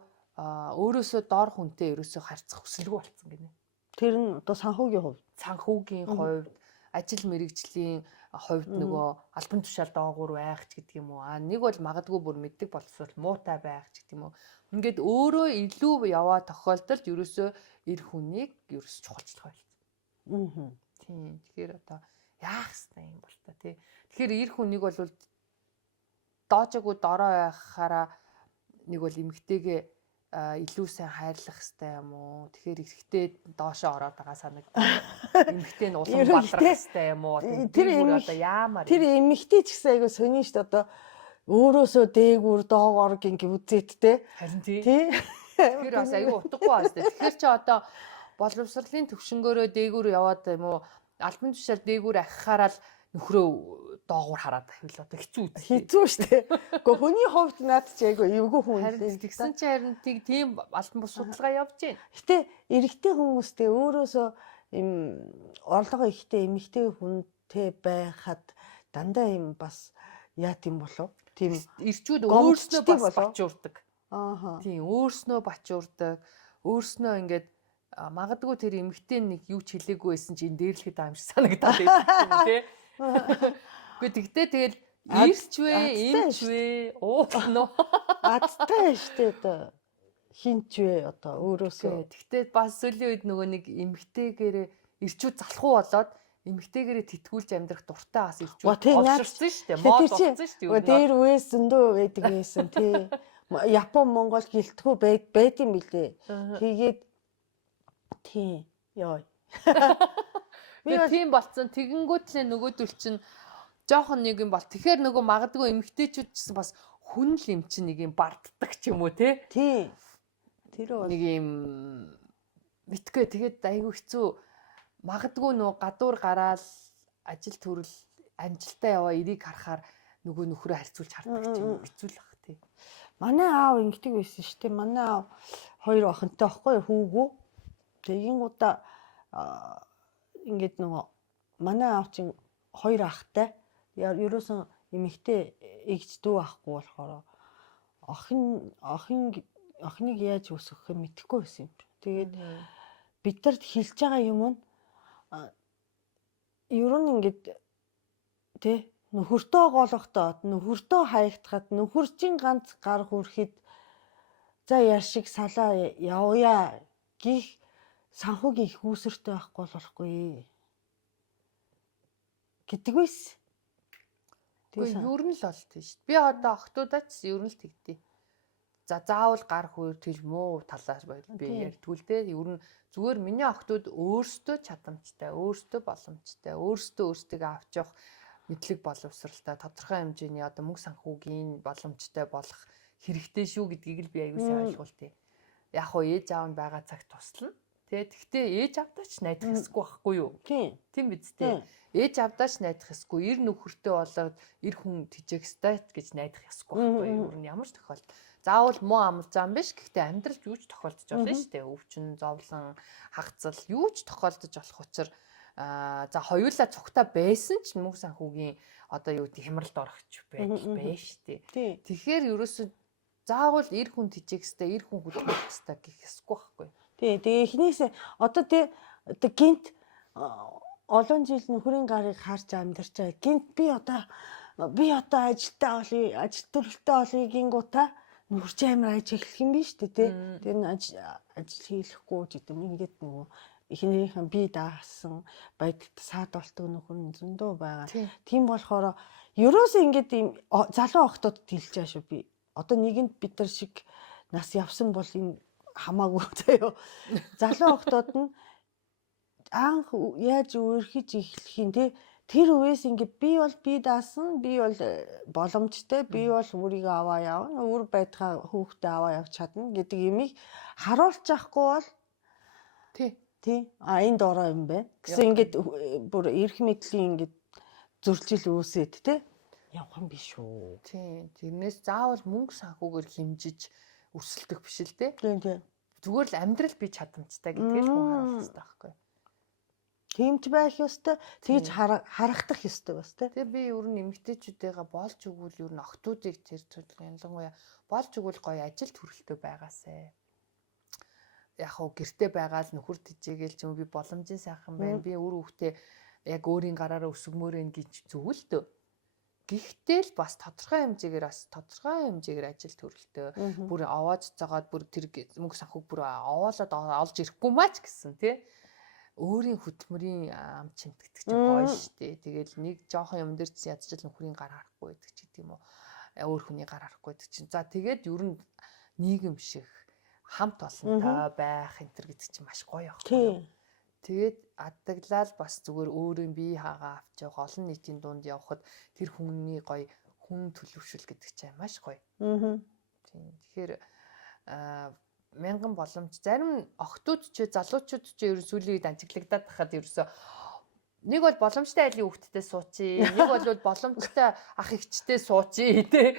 өөрөөсөө дор хүнтэй ерөөсөө харьцах хүсэлгүй болсон гинэ. Тэр нь одоо санхүүгийн хувьд, ажил мэргэжлийн хувьд нөгөө албан тушаал доогуур байх ч гэдэг юм уу. Нэг бол магадгүй бүр мэддэг боловсрол муутай байх ч гэдэг юм уу. Ингээд өөрөө илүү яваа тохиолдолд ерөөсөө эр хүнийг ерөөс чухалчлах байлцсан. Тийм. Тэгэхээр одоо яах ёстой юм бол та тий. Тэгэхээр эр хүнийг бол доожоогүй дорой байхаараа нэг бол эмэгтэйгээ илүү сайн хайрлах хэрэгтэй юм уу? Тэгэхээр эрэгтэй доошоо ороод байгаа санагдав. Эмэгтэй нь улам балрах хэрэгтэй юм уу? Тэр одоо яамаар. Тэр эмэгтэй ч гэсэн айгу сонин шүү дээ. Одоо өөрөөсөө дээгүүр доогоор гинг үзээд те. Харин тий. Тэгэхээр бас айгу утгагүй байна шүү дээ. Тэгэхээр чи одоо боловсролын төвшнгөөрөө дээгүүр яваад юм уу? Албан тушаал дээгүүр ахихаараа л нөхрөө доогуур хараад байвал одоо хэцүү үү? Хэцүү шүү дээ. Гэхдээ хүний хувьд наад чи айгу эвгүй хүн. Харин тэгсэн чи харин тийм албан бус судалгаа явж байна. Гэтэ эрэгтэй хүмүүстэй өөрөөсөө им орлого ихтэй эмэгтэй хүнтэй байхад дандаа им бас яат юм болов? Тийм ирчүүд өөрснөө бас бачуурдаг. Тийм өөрснөө бачуурдаг. Өөрснөө ингээд магадгүй тэр эмэгтэй нэг юу ч хэлээгүй байсан чи энэ дээрлэхэд байгаа юм шиг санагдаад байна тийм. Гэхдээ тэгтээ тэгэл ирч вэ, эмч вэ, ууно. Азтай штэ одоо хинч вэ одоо өөрөөсөө. Тэгтээ бас сүүлийн үед нөгөө нэг эмэгтэйгээр ирчүүд залхуу болоод эмэгтэйгээрээ тэтгүүлж амьдрах дуртай бас ирчүүд тий, наад- олширсан шүү дээ. Тэгэхээр Мод тэр чинь болсон шүү дээ. дээр үеэс зөндөө байдаг байсан тий. Япон Монгол гэлтгүү байдсан билээ. Тэгээд тий ёо. Би Тэгээ тийм болцсон. Тэгэнгүүтлээ нөгөөдөл чинь жоохон нэг юм бол. Тэгэхээр нөгөө магадгүй эмэгтэйчүүд ч гэсэн бас хүн л юм чинь нэг юм барддаг ч юм уу те. тий. Тэр бол Нэг юм битгээ тэгээд айгүй хэцүү. Магадгүй нөгөө гадуур гараал ажил төрөл амжилтаа яваа эрийг харахаар нөгөө нөхрөө харьцуулж хардаг ч юм уу хэцүү л бах тий. манай аав ингэдэг байсан шүү дээ. Манай аав хоёр охинтой байхгүй хүүгүү. Тэгэнгүүтээ ингээд нөгөө манай аав чинь хоёр ахтай. Ерөөсөн эмэгтэй эгч дүү ахгүй болохоор охиныг яаж өсгөхөө мэдэхгүй байсан юм. Тэгээд бид нарт хэлж байгаа юм нь ер нь ингээд тэ нөхөртөө голохдоо нөхөртөө хаягдахад нөхөрчин ганц гар хүрэхэд за яар шиг салаа явъя гих санхуг их үүсэртэй байхгүй болохгүй гэдэг байсан. Гэхдээ ер нь л болт тийм шүү дээ. Би одоо охтуудаач ер нь л тэгдэй. За заавал гар хүйр тэл муу талаас би ярьдгүй л дээ. Ер нь зүгээр миний охтууд өөрсдөө чадамжтай, өөрсдөө боломжтой, өөрсдөө авч явах мэдлэг боловсралтай, тодорхой хэмжээний одоо мөнгө санхүүгийн боломжтой болох хэрэгтэй шүү гэдгийг л би аюулсаа ойлгуултыг. Яг хоо ээж аав нь байгаа цагт туслана. Тэгтээ ээж авдаач найдах хэсгүй байхгүй юу? Тийм биз дээ. Ээж авдаач найдах хэсгүй, эр нөхөртэй болоод эр хүн тижээх стат гэж найдах хэсгүй байхгүй юу? Ер нь ямар ч тохиолдолд заавал муу амлж байгаа юм биш. Гэхдээ амьдрал юу ч тохиолдож болно шүү дээ. Өвчин, зовлон, хагцал юу ч тохиолдож болох учраас за хоёулаа цугтаа байсан ч мөнгө санхүүгийн одоо юу гэдэг хямралд орохч байдал байна шүү дээ. Тэгэхээр ерөөсөө заавал эр хүн тижээх хэстэй, эр хүн хөдөлгөх хэстэй гэх хэсгүй байхгүй. Тэгээ эхнээс одоо гинт олон жил нөхрийн гарыг харж амьдарч байгаа. Гинт би одоо ажилтаа болъё, ажил төрөлтөө болъё гингуудаа нөхөрч амар ажиглах юм биш үү те. Тэр нь ажил хийхгүй гэдэг юм. Ингээд нөгөө эхнэрийнхэн би даасан байдалд саадуулдаг нөхөр нь зөндөө байгаа. Тийм болохоор ерөөсөө ингээд ийм залуу охтууд хэлж байгаа шүү би. Одоо нэгэнд бид нар шиг нас явсан бол энэ хамаагүй заяо. Залуу охтууд нь анх яаж өөрхөж эхлэх юм те. Тэр үеэс ингээд би бол би даасан, би бол боломжтой, би бол өөрийгөө аваа явна, өөр байдгаа хүүхдээ аваа явж чадна гэдэг юмыг харуулж авахгүй бол тий энд ороо юм байна. Гэсэн ингээд бүр эрх мэдлийн ингээд зөрчил үүсээд те явах юм биш үү. Тий. Тэрнээс заавал мөнгө санхүүгээр хэмжиж өрсөлдөх биш л те. Тий. Зүгээр л амьдрал би чадамжтай гэдгийг хүн харуулах хэрэгтэй байхгүй. Тэмч байх ёстой, тэгж харагдах ёстой бас тий. Тэгээ би ер нь эмэгтэйчүүдтэйгээ болж өгвөл ер нь охтуудыг тэр ялангуяа болж өгвөл гоё ажил төрөлтөө байгаасай. Яг хоо гэрте байгаа л нөхөр тижээгээл ч юм би боломжийн сайхан байна. Би өөр хүүхдээ яг өөрийн гараараа өсгмөөрэн гэж зүгэл дөө. Гэхдээ л бас тодорхой хэмжээгээр ажил төрөлтөө бүр аваад цагаад бүр тэр мөнгө санхүүг бүр овоолоод олж ирэхгүй маач гэсэн тий. Өөрийн хөдөлмөрийн ам чимтгдэг чинь гоё штэ. Тэгэл нэг жоохон юм дээр чи ядчил нөхрийн гар харахгүй байдаг ч гэдэг юм уу. Өөр хүний гар харахгүй байдаг чинь. За тэгээд ер нь нийгэм шиг хамт олонтой байх энэ төр гэдэг чинь маш гоё байхгүй юу. Тэгээд аддаглал бас зүгээр өөрийн бие хаагаа авч явах олон нийтийн дунд явхад тэр хүний гоё хүн төлөвшөл гэдэг чинь маш гоё. Тийм. Тэгэхээр мянган боломж зарим охтууд ч залуучууд ч ер нь сүлийн үед ажиглагдаад тахад ерөөсөө нэг бол боломжтой айлын хүүхдтэй суучи, нэг бол боломжтой ах эгчтэй суучи тий.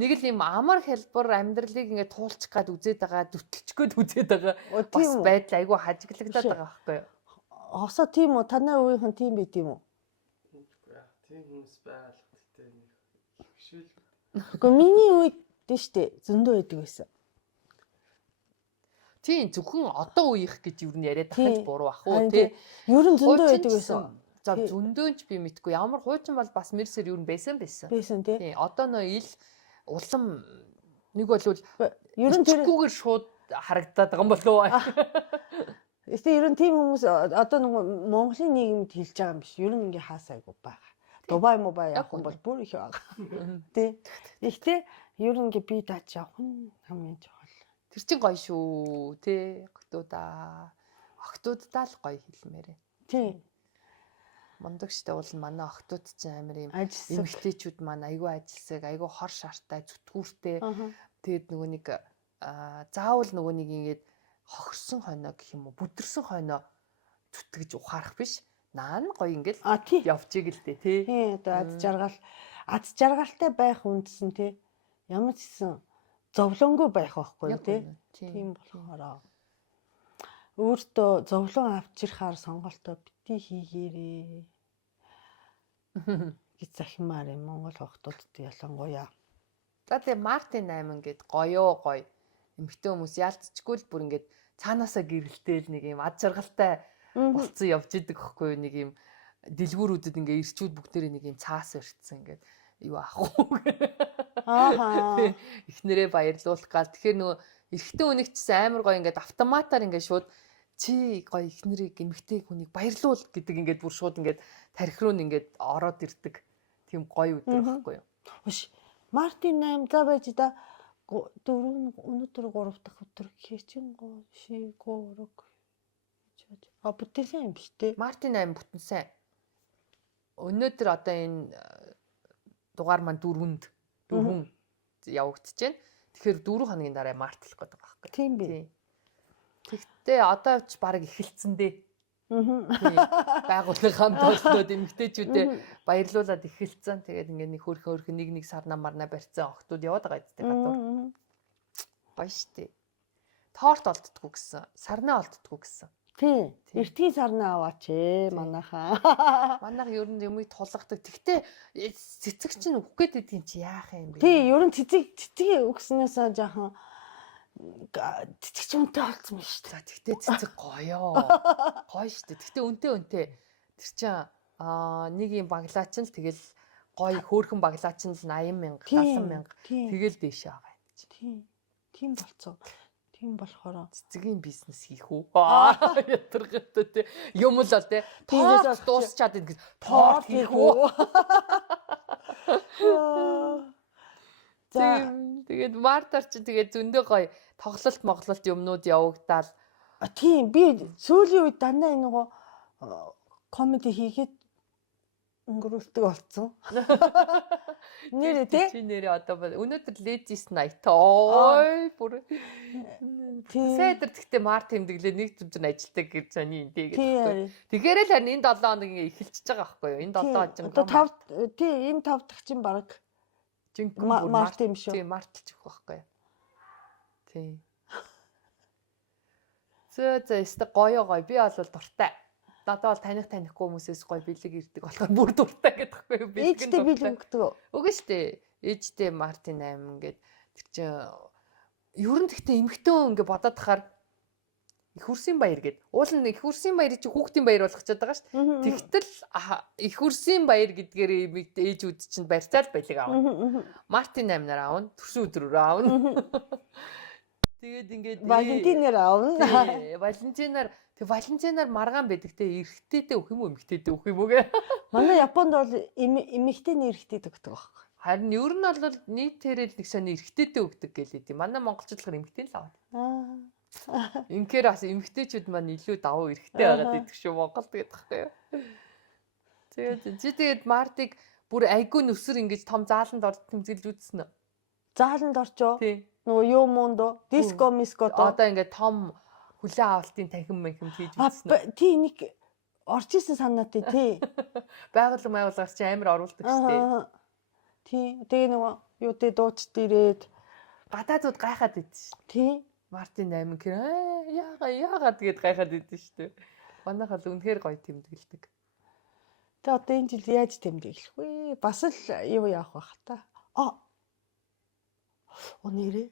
Нэг л юм амар хэлбэр амьдралыг ингээд туулчих гад үзээд байгаа, дүтэлчгөөд үзээд байгаа бас байдал айгүй хажиглагдаад байгаа байхгүй юу? Осоо тийм үү? Танай үеийнхэн тийм байд юм уу? Тийм хүмүүс байгаль гэхдээ нэг хөвшөөл. Гэхдээ миний үед тийштэй зөндөө байдаг байсан. Тийм зөвхөн одоо үеих гэж юу н яриад тахаж буруу ах уу тий. Ер нь зөндөө байдаг байсан. За зөндөөнч би мэдгүй. Ямар хуучин бол бас мэрсэр юу н байсан. Байсан тий. Одоо нөө ил улам нэг бол ер нь тэргүүгээр шууд харагдаад байгаа юм болов уу? Гэтэ ер нь тийм хүмүүс одоо нэг Монголын нийгэмд хэлж байгаа юм биш. Ер нь ингээ хаасайгүй байгаа. Дубай мубай явах юм бол бүр их байгаа. Тэ. Ихтэй ер нь ингээ би дааж явах нь хамгийн чухал. Тэр чин гоё шүү тий охтуудаа. Охтуудаа л гоё хэлмээр. Тийм. Мундаг штэ уул манай охтууд чинь амар юм Ажилсаг. эмэгтэйчүүд маань айгүй ажилсаг, айгүй хор шартай, зүтгүүртэй. Тэгээд нөгөө нэг заавал нөгөө нэг ингээд хохирсон хойноо гэх юм уу, бүдэрсэн хойноо зүтгэж ухаарах биш. Наан гоё ингээд Тий. явчихыг л дээ тий. Тийм одоо аз жаргалтай байх үндсэн тий. Ямар ч гэсэн зовлонгүй байх байхгүй юу тий. Тийм болохоор өөртөө зовлон авчирхаар сонголтоо бити хийгээрээ гэж захимаар юм Монгол охтуудад ялангуяа. За тэгээ Мартин 8 гээд гоёо гоё эмэгтэй хүмүүс яалтчгүй л бүр ингээд цаанаасаа гэрэлтэйл нэг юм ад жаргалтай болцсон явж идэг хөхгүй нэг юм дэлгүүрүүдэд ингээ ирчүүд бүгдээрээ нэг юм цаас өртсөн ингээд юу аах уу. Ааха. Эхнэрээ баярлуулах гал тэгэхээр нөгөө эрэгтэй хүнийг чсэн амар гоё ингээд автоматар ингээд шууд чи гоё эхнэрийг эмэгтэй хүнийг баярлуул гэдэг ингээд бүр шууд ингээд тархи руу ингээд ороод ирдэг тийм гоё өдөр байхгүй юу. Хүш Мартин 8 за байж да өнөөдөр 3 дахь өдөр хийчин 3 бүтээсэн юм биш үү? Мартин 8 бүтэнсэн. Өнөөдөр одоо энэ дугаар маань 4-нд явагдаж байна. Тэгэхээр 4 хоногийн дараа мартлах гэдэг байгаа байхгүй. Тийм би. Тэгтээ одоо ч баг эхэлсэн дээ. Байгууллага хамт олнод эмэгтэйчүүдээ баярлуулад эхэлсэн. Тэгээд ингээд нэг хөрхөн нэг сарна марна барьцсан охтууд яваад байгаа гэдэг гадуур. Гоё штэ. Торт олддггүй гэсэн. Сарнаа олддггүй гэсэн. Тийм. Эртгийн сарнаа аваач манайхаа. Манайх ер нь юмыг тулгадаг. Тэгтээ цэцэг чинь өгөх гээд идэв чи яах юм бэ? Тийм, ер нь цэцэг өгснөөсөө жоохон цэцэг үнэтэй болсон юм шүү дээ. За тэгтээ цэцэг гоё. Гоё штэ. Тэгтээ үнтэй. Тэр чинь нэг юм баглаач нь тэгэл гоё хөөрхөн баглаач нь 80,000, 70,000 тэгэл дээшээ байгаа юм чи. Тийм болцоо. Тийм болохоор цэцгийн бизнес хийх үү? Ятаргатай те. Юм л бол те. Торт дуусчаад ингэ торт хийх үү? За тэгээд Мартар чи тэгээд зөндөө гоё тоглолт юмнууд явагдаал. Тийм би сүүлийн үед дандаа энэ нөгөө комеди хийгээд өнгөрүүлдэг болсон. Нэрээ тий? Чи нэрээ одоо өнөөдөр Ladies Night ой бүр Сэдэр тэгтээ Март тэмдэглээ нэг зүвдэн ажилтдаг гэж сони энэ гэдэг. Тэгэхээр л харин энэ 7 хоног ингээ эхэлчихэж байгаа байхгүй юу? Энэ 7 хоног одоо 5 тий энэ 5 дахь чинь баг жинхэнэ Март юм шүү. Тий Мартч өгөх байхгүй юу? Тий. Зөө гоё. Би бол дуртай. Одоо бол танихгүй хүмүүсээс гоё бэлэг ирдэг болохоор бүр дуртай гэдэг байхгүй юу? Ээжтэй бэлэг өгдөг. Үгүй шүү дээ. Ээжтэй Мартин 8 ингээд тэр чинь ер нь гэхдээ эмхтэн ингээд бодоод тахаар их хүрсийн баяр гээд уул нь их хүрсийн баярыг чи хүүхдийн баяр болгочиход байгаа шүү дээ. Тэгтэл их хүрсийн баяр гэдгээр ээжүүд чинь барьцаал байлиг аавна. Мартин 8 нар аавна. Төрсөн өдрөөр аавна. Тэгээд ингээд Валентинаар аавна. Валентинаар маргаан байдаг те эрэгтэйдээ өгөх юм уу эмэгтэйдээ өгөх юм уу гэ. Манай Японд бол эмэгтэйний эрэгтэйд өгдөг байхгүй. Харин ер нь бол нийтээрээ л нэг сони эрэгтэйдээ өгдөг гэлээ тийм. Манай монголчууд болохоор эмэгтэй л аваад. Инхээр бас эмэгтэйчүүд маань илүү давуу эрэгтэй байгаад идэх шүү Монголд гэдэг байхгүй юу. Тэгээд Мартыг бүр айгүй нүсэр ингэж том зааланд орд тэмцэлж үзсэн үү? Зааланд орчоо. Тий. Нөгөө юу муундо диско миското. Одоо ингээд том хүлэн авалтын танхим хийж үзсэн үү? Тий нэг орж исэн санаатай тий. Байгууллагаас чи амар оруулдаг шүү дээ. Тий. Тэгээ нөгөө юу дээ дуучд ирээд гадаадууд гайхаад идэв шүү. Тий. Мартин 8 яагаад тэгээд гайхаад идэв шүү дээ. Манайх бол үнэхээр гоё тэмдэглэдэг. Тэгээ одоо энэ жил яаж тэмдэглэх вэ? Бас л юу яах байх та. Нэрээ.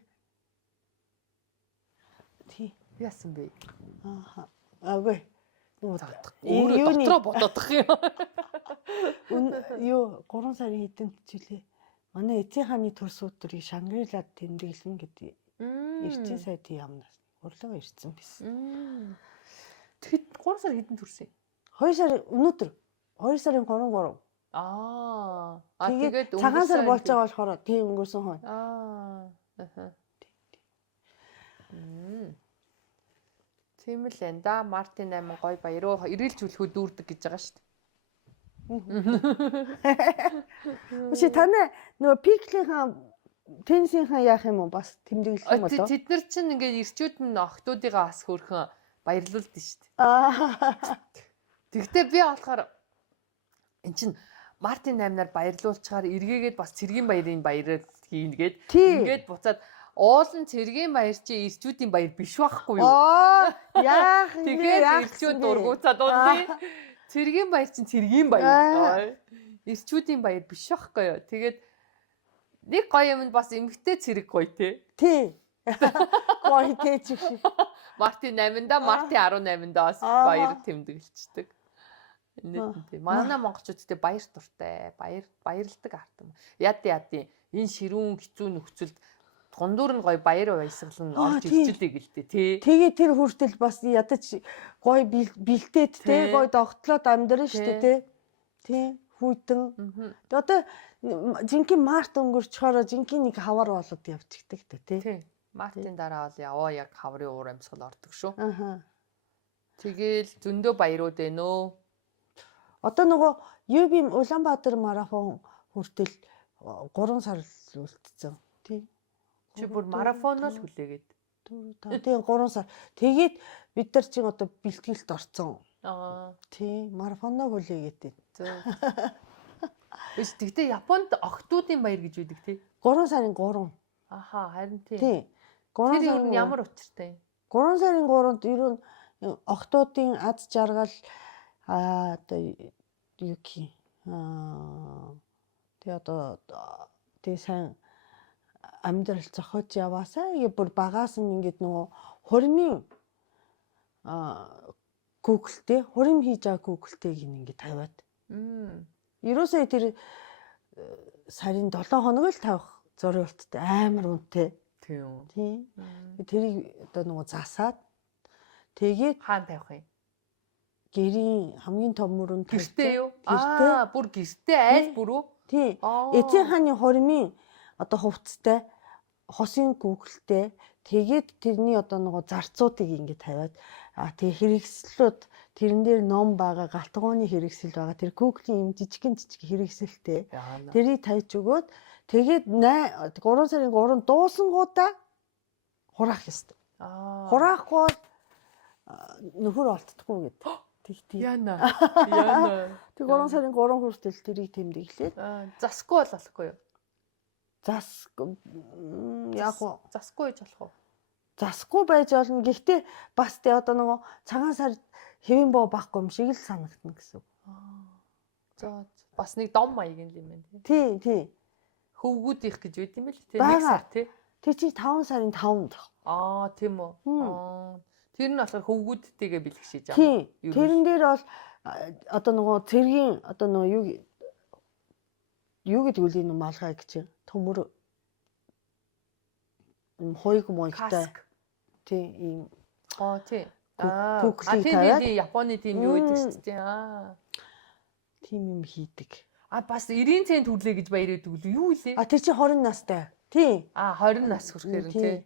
Тий. Яасан бэ? Үгүй. Өөрөө дотроо бодох юм. Юу 3 сарын хэдэнд жилээ. Манай эцэг хааны төрс өдрийг Шангрилад тэмдэглэн гэдэг. Эрчим сайдын яамнаас урилга ирсэн байсан. Тэгэхэд 3 сар хэдэн төрсөн юм? 2 сар өнөөдөр 2 сарын 33. Тэгээд цагаан сар болж байгаа болохоор тийм өнгөрсөн хойно. Тийм л энэ да Мартин 8 гой баяруу эргэл зүйлхүү дүүрдэг гэж байгаа шүү дээ. Чи таны нөгөө пиклийнхаа тенсийнхаа яах юм уу бас тэмдэглэх юм болоо. Тэд нар чинь ингээд ирчүүд нь охтуудыгаа бас хөөрхөн баярлуулдаг шүү дээ. Тэгвэл би болохоор эн чин Мартин 8-аар баярлуулчаар эргээгээд бас цэргийн баярын баяраар хийнэ гээд ингээд буцаад уулын цэргийн баяр чи ирчүүдийн баяр биш байхгүй юу? Яах юм бэ? Тэгээд ирчүүд дургуцаад уу. Цэргийн баяр чинь цэргийн баяр. Ирчүүдийн баяр биш байхгүй юу? Тэгээд нэг гоё юм бас эмгтэй цэрэг гоё те. Тий. Гоё те чи. Мартин 8-да, Мартин 18-да бас баяр тэмдэглэждэг. Нийтдээ манай монголчуудтэй баяр дуртай, баярлдаг арт юм. Яд энэ ширүүн хэцүү нөхцөлд тундуур нь гоё баяр баясгалан орж ирчдэг гэлтэй тий. Тэгээ тэр хүртэл бас ядаж гоё бэлтээд тий гоё догтлоод амьдран штэ тий. Тий хүйтэн. Тэгээ одоо жинхэнэ март өнгөрчхөөрөө жинхэнэ нэг хавар болоод явчихдаг тий. Тий. Мартин дараа бол яваа яг хаврын уур амьсгал ордог шүү. Тэгээл зөндөө баярууд байна. Одоо нөгөө UB Улаанбаатар марафон хүртэл 3 сар л үлдсэн. Тий. Чи бүр марафоноо л хүлээгээд. Тийм 3 сар. Тэгээд бид нар чинь одоо бэлтгэлд орцсон. Тий, марафоноо хүлээгээд. Биш тэгтээ Японд охтуудын баяр гэж үүдэг тий. 3 сарын 3. Харин тий. Тий. 3 сарын ямар учиртай? 3 сарын 3-нд ер нь охтуудын аз жаргал одоо юу гэх тэгээ одоо тэгээ сайн амьдрал зохиож яваасаа ингээ бүр багаас нь ингээд нөгөө хурмын гүгэлтэй хурим хийж байгаа гүгэлтэйг ингээ тавиад. Ерөөсөө тэр сарын 7 хоног л тавих зориулттай амар үнэтэй. Тийм. Тэрийг одоо нөгөө засаад тэгээд хаана тавих юм? Гэрийн хамгийн том мөрөнд гэртээ юу? Бүр гэртээ айл бүрүү? Тий. Эцэг хааны хурмын одоо хувцастай хосын гүгэлтэй тэгээд тэрний одоо нөгөө зарцуудыг ингэ тавиад тэгээ хэрэгслүүд тэрэн дээр ном байгаа галтгооны хэрэгсэл байгаа тэр гүглийн юм жижиг хэрэгсэлтэй тэрийг тавьж өгөөд тэгээд 3 сарын 3 дуусангуудаа хураах ёстой. Хураахгүй нөхөр олддохгүй гэдэг. Яна. Тэг 3 сарын 3 хүртэл тэрийг тэмдэглээд засгүй бол болохгүй юу? Яг уу засгүй гэж болох уу? Засгүй байж болно. Гэхдээ бас тэ одоо нөгөө цагаан сар хэвэн боо байхгүй юм шиг л санагдана гэсэн. За бас нэг дом маягийн юм байна тий. Тий. Хөвгүүд их гэж байд юм бэл тий. Нэг сар тий. Тэр чинь 5 сарын 5-нд. Тийм үү. Тэр нь болохоор хөвгүүдтэйгээ бэлгшиж байгаа. Тий. Тэрэн дээр бол одоо нөгөө цэргийн одоо нөгөө юу гэдэг үлийн малгай гэж төмөр хойг мойгтай. Тий ийм. Тий. Тийм Японы тийм юу гэдэг шүү дээ. Тийм юм хийдэг. Бас 90 цент хүрлээ гэж баяр өгдөг үү? Юу вэ? Тэр чинь 20 настай. Тий. 20 нас хүрэхээр тий.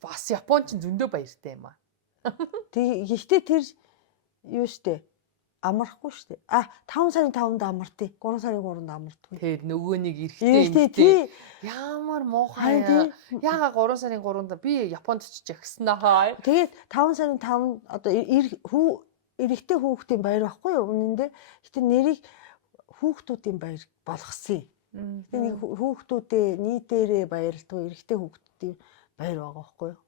Бас Япон ч зөндөө баяртай юм аа. Гэхдээ тэр юу штэ амархгүй штэ. 5 сарын 5-нд амартыг. 3 сарын 3-нд амардгүй. Тэр нөгөө нэг эрэхтэй. Ямар муухай. Яага 3 сарын 3-нд би Японд ч жагсан аа. Тэгээд 5 сарын 5 одоо эрэхтэй хүүхдийн баяр байхгүй юу? Үнэндээ. Гэтэ нэрийг хүүхдүүдийн баяр болгосон юм. Гэтэ нэг хүүхдүүдээ нийтээрээ баярлдаг эрэхтэй хүүхдүүдийн баяр байгаа байхгүй юу?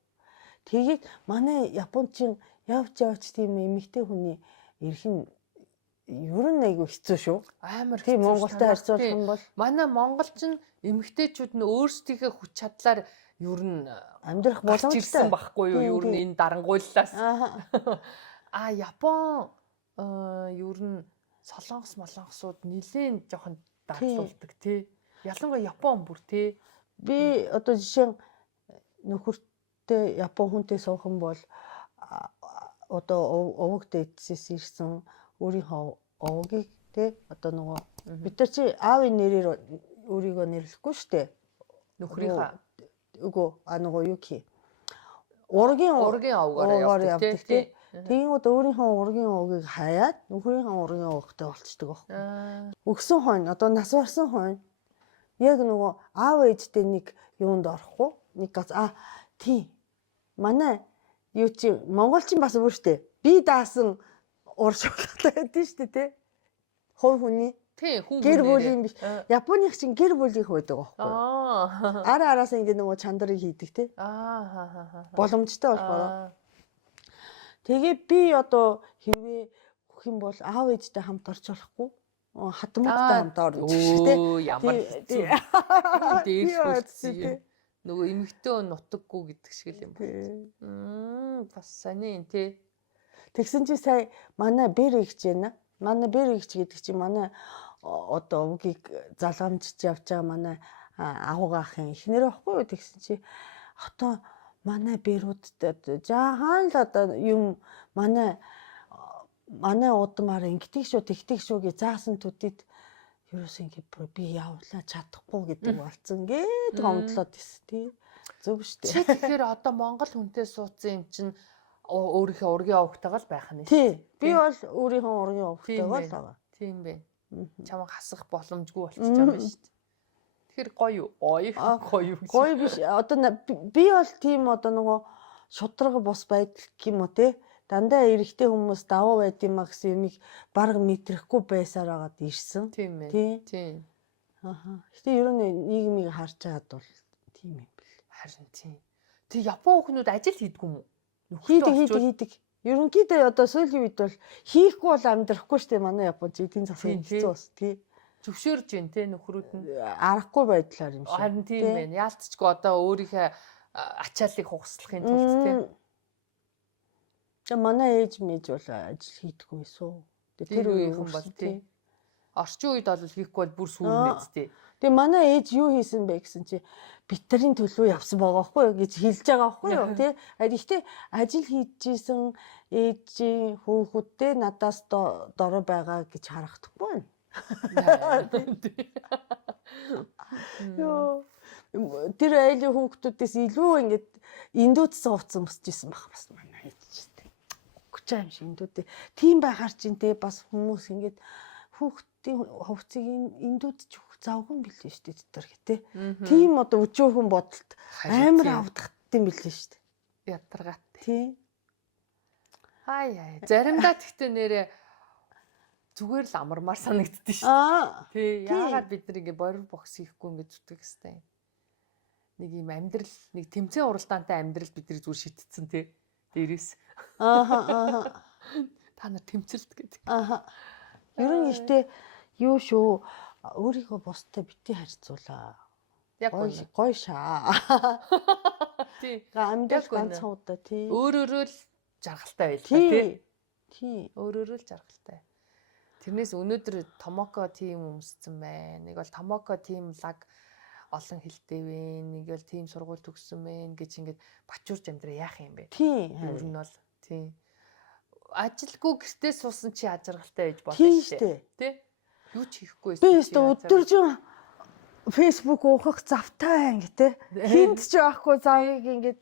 Тэгээд манай Япончин явж тийм эмэгтэй хүний эрх нь ер нь айгүй хэцүү шүү. Амар тийм Монголтой харьцуулах юм бол манай монголчин эмэгтэйчүүд нь өөрсдийнхээ хүч чадлаар ер нь амьдрах боломжтой байхгүй юу? Ер нь энэ дарангуйллаас. Япон ер нь солонгосууд нэлээд жоохон дадлуулдаг тий. Ялангуяа Япон бүр тий. Би одоо жишээ нөхөртэй Япон хүнтэй суухан бол одоо овог дээдсээс ирсэн өөрийнхөө овогийг те одоо нөгөө бид нар чи аавын нэрээр өөрийгөө нэрлэхгүй штэ. Нөхрийнхаа Үгүй нөгөө юу гэх ургийн овгоор явдаг тий. Тэгвэл өөрийнхөө ургийн овгийг хаяад нөхрийнхөө ургийн овогтой болцдог байхгүй. Өгсөн хойно одоо нас барсан хойно яг нөгөө аав ээжтэй нэг юунд орохгүй нэг тий манай юу чи монголчин бас өөр штэ би даасан уршуулгатай байдэн штэ тий хувь хүний тий хүн гэр бүлийн биш Японых чинь гэр бүлийнх байдаг байхгүй араасаа ингэ нөгөө чандарыг хийдэг тий боломжтой болохоор тэгээ би одоо хэрвээ хөх юм бол аав ээжтэй хамт орч болохгүй хатмуудтай хамт орно гэх шиг тий ямар хэцүү дээрс болчихсон нөгөө эмэгтэй нутаггүй гэдэг шиг юм байна. Бас сони тий. Тэгсэн чи сая манай бэр ихч байна. Манай бэр ихч гэдэг чи манай одоо өвгийг залгамжиж явж байгаа манай агуугаахын эхнэр байхгүй юу тэгсэн чи одоо манай бэрүүдтэй жаахан л одоо юм манай удмаар ингэдэг шүү тэгдэг шүү гэж заасан төдийд ерөөс ингэ би явлаа чадахгүй гэдэг болцсон гээд гомдлоод ирсэн тий. Зөв шүү дээ. Чи тэгэхээр одоо Монгол хүнтэй суудсан юм чинь өөрийнхөө ургийн овогтойгоо л байх нь тий. Би бол өөрийнхөө ургийн овогтойгоо л байгаа. Тийм бэ. Чамайг хасах боломжгүй болчихж байгаа юм шүү дээ. Тэгэхээр гоё гоё гоё биш. Одоо би бол тийм одоо нөгөө шудраг бус байдал юм уу те дандаа эрэгтэй хүмүүс даваа байд юм а гэсэн юмыг бараг мэдрэхгүй байсаар агаад ирсэн. Тийм ээ. Тийм. Гэтэ ер нь нийгмийг харж байгаад бол тийм юм бэл. Харин тийм. Тэг Япон хүмүүс ажил хийдэг юм уу? Хийдэг. Ерөнхийдөө одоо сүүлийн үед бол хийхгүй бол амьдрахгүй штэ манай Японч эдийн засгийн хэцүү ус тий. Зөвшөөрж байна те нөхрүүд нь. Аргагүй байдлаар юм шиг. Харин тийм байна. Яалтчгүй одоо өөрийнхөө ачааллыг хугаслахын тулд те. Тэгээ манай ээж мэж бол ажил хийдэггүй байсан. Тэр үеийнхэн бол тий. Орчин үед бол хийхгүй бол бүр сүүрнэц тий. Тэгээ манай ээж юу хийсэн бэ гэсэн чи битрийн төлөө явсан байгаа байхгүй юу гэж хэлж байгаа байхгүй юу тий. Гэхдээ ажил хийжсэн ээжийн хүүхэдтэй надаас дорой байгаа гэж харагдахгүй байна. Йоо. Тэр айлын хүүхдүүдээс илүү ингэж индүүд сууцсан босч исэн баг бас манай ээж. Гүчээ юм шиг индүүд. Тийм байхаар чинь те бас хүмүүс ингэж хүүхдийн хувцсыг индүүд ч завгүй юм билээ шүү дээ тэр гэтээ. Тийм одоо өчөөхөн бодолт амар авдагт юм билээ шүү дээ. Ядаргаат. Тий. Хай. Заримдаа тэгтээ нэрээ зүгээр л амармаар санагддээ шүү дээ. Тий. Яагаад бид нэг борир бокс хийхгүй ингэж зүтгэх хэвээр. Нэг юм амьдрал, нэг тэмцээн уралдаантай амьдрал бидний зүгээр шийдтсэн тий. Дээрээс. Та нар тэмцэлт гэдэг. Ер нь ихтэй юу шүү өөрийгөө бустай бити харьцуулаа. Яг гоё шаа. Тий. Амьдрал ганцхан удаа тий. Өөрөөрөө л жаргалтай байлаа тий. Тий. Өөрөөрөө л жаргалтай. Тэрнээс өнөөдөр Томоко тим өмссөн байна. Нэг бол Томоко тим лаг олон хэлтэй вэ. Нэг бол тим сургууль төгссөн байна гэж ингээд бачуурж амьдраа яах юм бэ? Тий. Ер нь бол тий. Ажилгүй гэртээ суусан чи ажиргалтай байж болно шүү дээ. Тий? Юу ч хийхгүй байсан. Би өөртөө өдөржин Facebook уухах завтай ингээ те. Хинт ч байхгүй завыг ингээд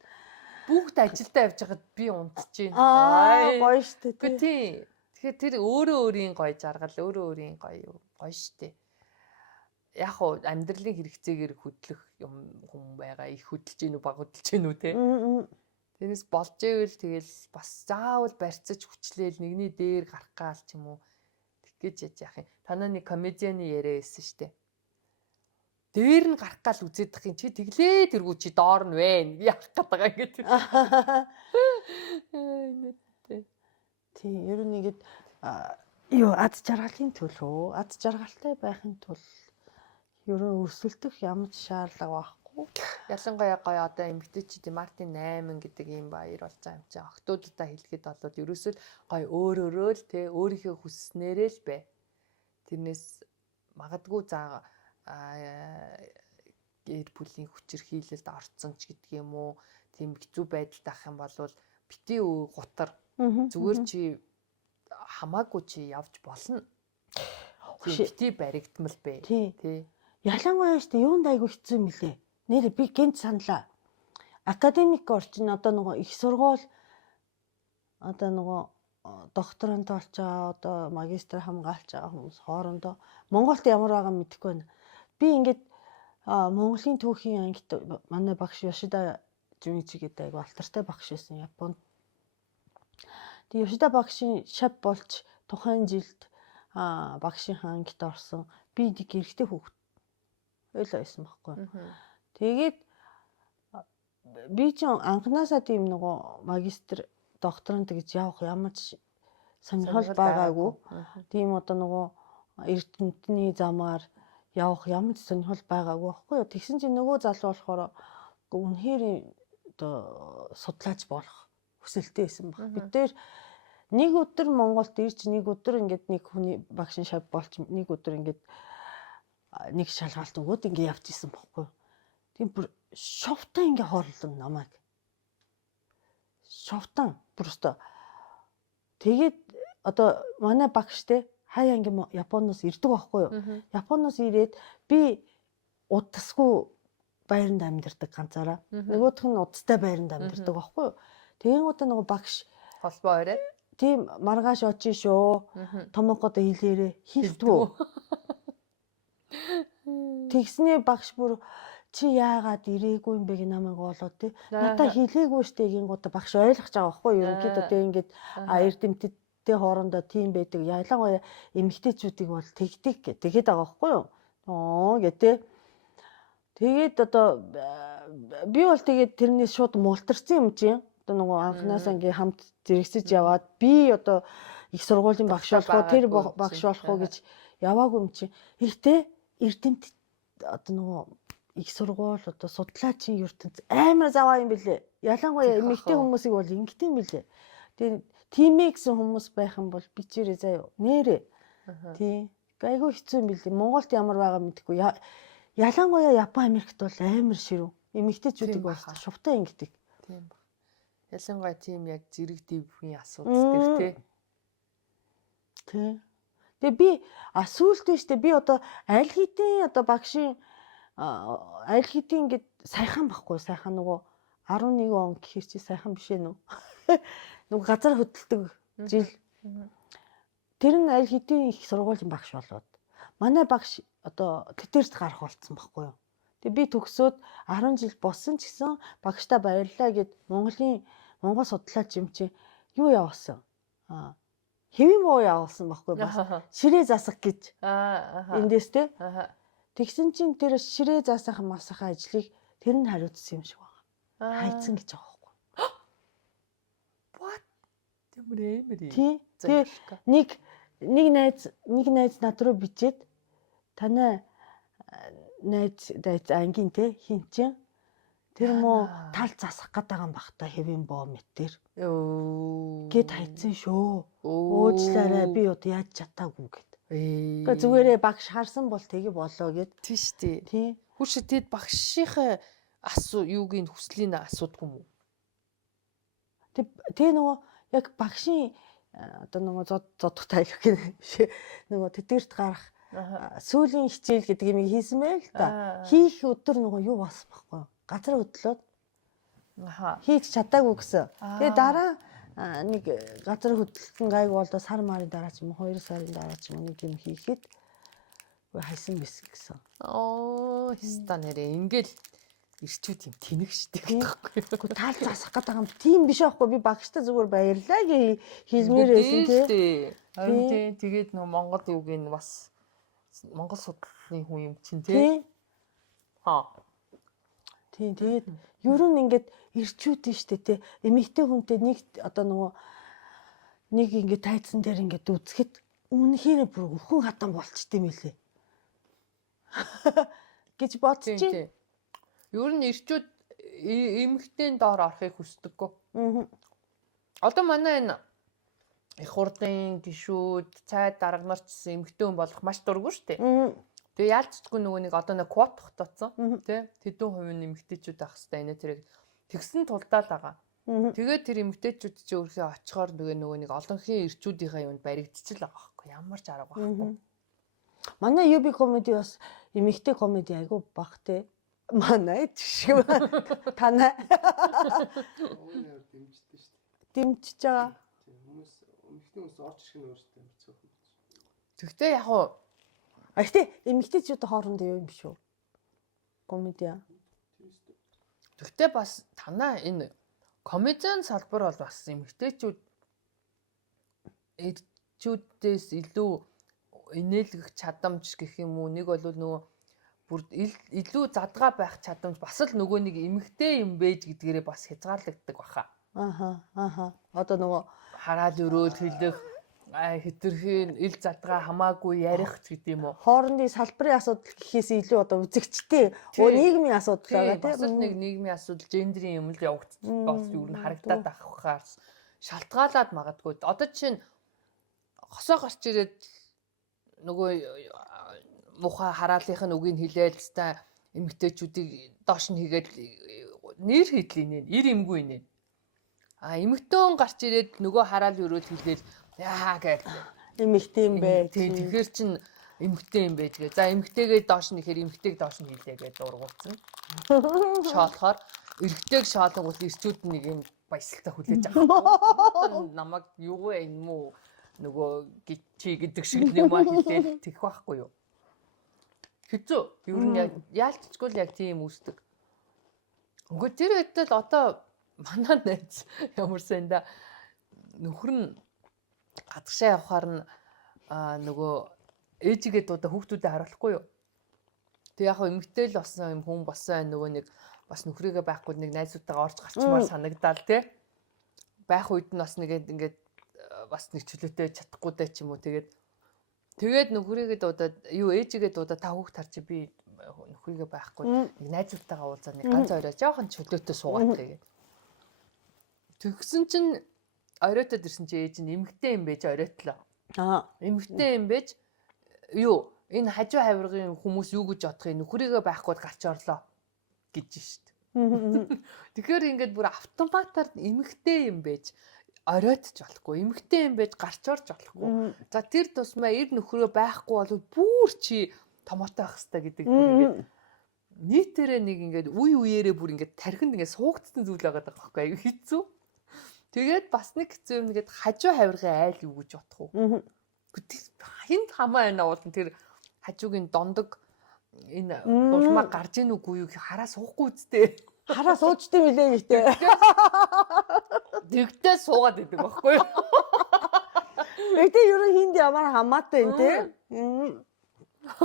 бүгд ажилдаа явж байгаад би унтж байна. Гоё штэ тий. Тэгэхээр тэр өөрийн гоё жаргал, өөрийн гоё штэ. Яг уу амьдралын хэрэгцээгээр хөдлөх юм хүн байгаа. Их хөдөлж гинүү, баг хөдөлж гинүү те. Тэрнээс болж ивэл тэгэл бас заавал барьцаж хүчлээл нэгний дээр гарах гал ч юм уу. Тэг гэж яах юм. Танаа нэг комедианы яриа хэлсэн штэ. Дээр нь гарах гал үзээд тах юм чи тэглээ тэргүү чи доор нь вэ. Яах гээд байгаа ингээд. Тий, ер нь ингээд юу ад жаргалын төлөө, ад жаргалтай байхын тулд ер нь өрсөлдөх ямар ч шаардлага байхгүй. Ялангуяа гоё одоо эмэгтэйчүүд Мартин 8 гэдэг ийм баяр болж байгаа юм чи. Охтуудаа хэлэхэд болоод ерөөсөө гоё өөрөөрөө л те өөрийнхөө хүсснээрээ л бай. Тэрнээс магадгүй заа гэр бүлийн хүчирхийлэлд орцсон ч гэдэг юм уу. Тийм хэцүү байдалд ах юм бол бити гутар Зүгээр чи хамаагүй чи явж болно. Бити баригдмал бэ. Тий. Ялангуяа штэ юунд айгу хэцүү юм лээ. Нэр би гэнт саналаа. Академик орчин одоо нөгөө их сургууль одоо нөгөө докторант болж байгаа одоо магистр хамгаалж байгаа хүмүүс хоорондоо Монголд ямар байгаа мэдэхгүй байна. Би ингээд Монголын түүхийн ангид манай багш Ёшида Жумичи гэдэг айгу алтартай багш байсан Японд. Тэгээ Ёшида багшийн шав болж тухайн жилд багшийн ангид орсон. Би нэг эрэгтэй хүүхэд байсан байхгүй. Тэгээд би ч анханасаа тийм нөгөө магистр докторант гэж явах ямар ч сонирхол байгаагүй. Тийм одоо нөгөө эрдэмтний замаар явах ямар ч сонирхол байгаагүй байхгүй юу. Тэгсэн чинь нөгөө залуу болохоор үнэхээр одоо судлаач болох хүсэлтэй байсан баг. Бид дээр нэг өдөр Монголд ирж нэг өдөр ингээд нэг хүний багшин шав болж нэг өдөр ингээд нэг шалгалт өгөөд ингээд явж исэн баггүй. Тийм бүр шовтон ингээд хорлон намайг. Шовтон бүрстөө. Тэгээд одоо манай багш те хаяа ингээд Японоос ирдэг байхгүй юу? Японоос ирээд би удасгүй байранд амьдардаг ганцаараа. Нөгөөх нь удастай байранд амьдардаг байхгүй юу? Тэгэнгүүтээ нөгөө багш холбоо орой. Тийм маргааш очиж шүү. Томокодо хэлээрээ хэлдвүү. Тэгснээ багш бүр чи яагаад ирээгүй юм бэ гэ намайг олоо те. Надаа хэлээгүй штэ гингуудаа багш ойлгож байгаа байхгүй юу? Ерөнхийдөө те ингээд эрдэмтдтэй хоорондоо тийм байдаг. Ялангуяа эмэгтэйчүүдийг бол тэгдэг гэ. Тэгээд байгаа байхгүй юу? Гэтээ. Тэгээд одоо би бол тэгээд тэрнээс шууд мултарсан юм чинь. Одоо нөгөө анханасаа ингээ хамт зэрэгсэж яваад би одоо их сургуулийн багш болох уу тэр багш болох уу гэж яваагүй юм чинь. Ихтэй эрдэмт одоо нөгөө их сургууль одоо судлаачийн ертөнц амар заваа юм бэлээ. Ялангуяа эмэгтэй хүмүүсийг бол ингэдэг юм бэлээ. Тэгээд тимээ гэсэн хүмүүс байх юм бол бичээрээ заяа нэрээ. Тий. Айгүй хэцүү юм бэлээ. Монголд ямар байгаа мэдэхгүй. Ялангуяа Япон Америкт бол амар ширүү. Эмэгтэйчүүдийг бол шувтаа ингэдэг. Тийм ба. Ялангуяа тийм яг зэрэг дэвхийн асуудал дээр тий. Тэгээ би сүүлд нь штэ би одоо аль хэдийн одоо багшийн аль хэдийн ингээд сайхан байхгүй сайхан нөгөө 11 он гэхэр чи сайхан биш ээ нүү. Нөгөө газар хөдөлдөг жил. Тэр нь аль хэдийн их сургуулийн багш болоод манай багш одоо тэтэрс гарах болцсон байхгүй юу. Тэгээ би төгсөөд 10 жил болсон ч гэсэн багштаа баярлалаа гэд Монгол судлаач юм чи юу явуулсан? Хэвэн боо явуулсан байхгүй бас. Ширээ засах гэж. Эндээс те. Тэгсэн чинь тэр ширээ засах масах ажлыг тэр нь хариуцсан юм шиг байна. Хайцсан гэж байгаа байхгүй. What? Тэмрээ. Тий. Тэгээ нэг найз над руу бичээд танай найз ангийн те хин чин тэр мó тал засах гэдэг юм бах та хэвэн боо мэтэр. Гэт хайцсан шүү. Уучлаарай би одоо яаж чатаагүй гэд. Гэхдээ зүгээрээ багш харсан бол тэгээ болоо гэд. Тийм шүү дээ. Тий. Хүүшээ тэд багшийнхаа юугийн хүслийн асуудгүй юм уу? Тэг нөгөө яг багшийн одоо нөгөө зодох тайлх гэх нөгөө тэтгэрт гарах сүүлийн хичээл гэдэг юм хийсэн байл та. Хийх өдөр нөгөө юу болсон байхгүй юу? Газар хөдлөөд хийж чадаагүй гэсэн. Тэгээ дараа нэг газар хөдлөлтөн гайг болдоо сар марын дараа ч юм уу 2 сарын дараа ч юм уу нэг юм хийхэд хайсан биз гэсэн. Хэста нэрээ ингээл ирчүүд юм тэнэг штеп байхгүй. Гэхдээ тал засах гэдэг юм тийм биш аахгүй би багштай зүгээр баярлаа гэ хэлмээр байсан тий. Харин тий тэгээд нөгөө Монгол юуг нь бас Монгол судлалын хүн юм чинь тий. Тийм тэгээд ер нь ингээд ирчүүд нь штэ тий эмэгтэй хүнтэй нэг одоо нөгөө нэг ингээд тайцсан дээр ингээд үзэхэд үнэхээр бүр өхөн хатан болчтой юм лээ. гэж бодчих. Ер нь ирчүүд эмэгтэйн доор орохыг хүсдэггүй. Одоо манай энэ их хурдын гишүүд цай дарга нар ч гэсэн эмэгтэй хүн болох маш дурггүй штэ. Тэгээ яалтчгүй нөгөө нэг одоо нэг квот тогтооцсон тий тэдэн хувийн нэмэгтэйчүүд байх хэвээр энэ тэрэг тэгсэн тулдаа л байгаа. Тэгээд тэр эмэгтэйчүүд чи өөрхөө очихоор нөгөө нэг олонхын ирчүүдийнхаа юунд баригдчихл байгаа байхгүй ямар ч арга байхгүй. Манай UB комеди бас эмэгтэй комеди айгу баг те. Манай жишээ танай Ууны дэмждэг шүү дээ. дэмжиж байгаа. Хүмүүс өмнөдөө хүмүүс орж ирэх нь өөртөө амар цөөхөн. Тэгвэл яг уу Гэтэ эмэгтэйчүүд хоорондоо юу юм шүү. Комеди. тэгвэл бас танаа энэ комедиан салбар бол бас эмэгтэйчүүд эрчүүдээс илүү инээлгэх чадамж гэх юм уу нэг бол нөгөө бүр илүү задгаа байх чадамж бас л нөгөө нэг эмэгтэй юм бэж гэдгээрээ бас хязгаарлагддаг баха. Аха. Одоо нөгөө Хараал өрөөл хэлэх хэтэрхийн ил задгаа хамаагүй ярих гэдэг юм уу. хоорондын салбарын асуудал гэхээс илүү одоо үзэгчтэй нийгмийн асуудал байгаа Бас л тийм. нэг нийгмийн асуудал гендрийн юм л явагдчих бас юу н харагдаад авахаас шалтгаалаад магадгүй. Одоо жишээ нь хосоо гарч ирээд нөгөө муха хараалынх нь үгийг хэлээл та эмэгтэйчүүдийг доош нь хийгээд нэр хийдлээ нэ ир эмгүй нэ. Эмэгтэн гарч ирээд нөгөө хараал өрөөл хэлээл яа гэж Эмэгтэй юм бэ. тэгэхээр чин эмэгтэй юм байж гээ. За эмэгтэйгээ доош нь ихээр эмэгтэйг доош нь хийлээ гэж ургуулсан. Шоолохоор эрэгтэйг шоолгол ирчүүд нэг юм баясгалтай хүлээж авах. Намайг юу вэ энэ мүү нөгөө чи гэдэг шиг юм аа хэлээд тэгэх байхгүй юу? Хэцүү. Ер нь яг яалтчгүй л яг тийм үүсдэг. Үгүй тэр хэдэл одоо манай найз ямар сайн да нөхөр нь гадагшаа явахаар нь нөгөө ээжигээ дуудаа хүүхдүүдэд харуулахгүй юу. Тэг яг эмэгтэй л болсон юм хүн болсон нөгөө нэг бас нөхрийгээ байхгүй нэг найзуудтайгаа орж гарчмаар санагдаал те. Байх үед нь бас ингээд бас нэг чөлөөтэй чадахгүй даа ч юм уу тэгээд нөхрийгээ дуудаад юу ээжигээ дуудаа та хүүхд харчих би нөхрийгээ байхгүй нэг найзуудтайгаа уулзаа нэг ганц орой жоохон чөлөөтэй суугаад тэгээд тэгсэн чинь оройтод ирсэн чи ээж нь эмэгтэй юм байж оройтлоо. Эмэгтэй юм байж юу энэ хажуу хавиргын хүмүүс юу гэж бодох юм нөхрийгээ байхгүйд гарч орлоо гэж шít. Тэгэхээр ингээд бүр автоматар эмэгтэй юм байж оройтч болохгүй эмэгтэй юм байж гарч орж болохгүй. За тэр тусмаа ир нөхрөө байхгүй бол бүр чи томоотой байх хэрэгтэй гэдэг бүр ингээд нийтээрээ нэг ингээд үеэрээ бүр ингээд тархинд ингээд суугдсан зүйл байгаа даа байхгүй аюу хэцүү. Тэгээд бас нэг хэцүү юм нэгэд хажуу хавиргын айл юу гэж бодох уу? Хинт хамаа байна уулын тэр хажуугийн дондог энэ улмаа гарж ийн үгүй юу хараа суухгүй үсттэй. Хараа суучдээ мөлий гэхдээ. Тэгтээ суугаад идэг байхгүй юу? Гэтэ ерөн хинд ямар хамаатай юм те.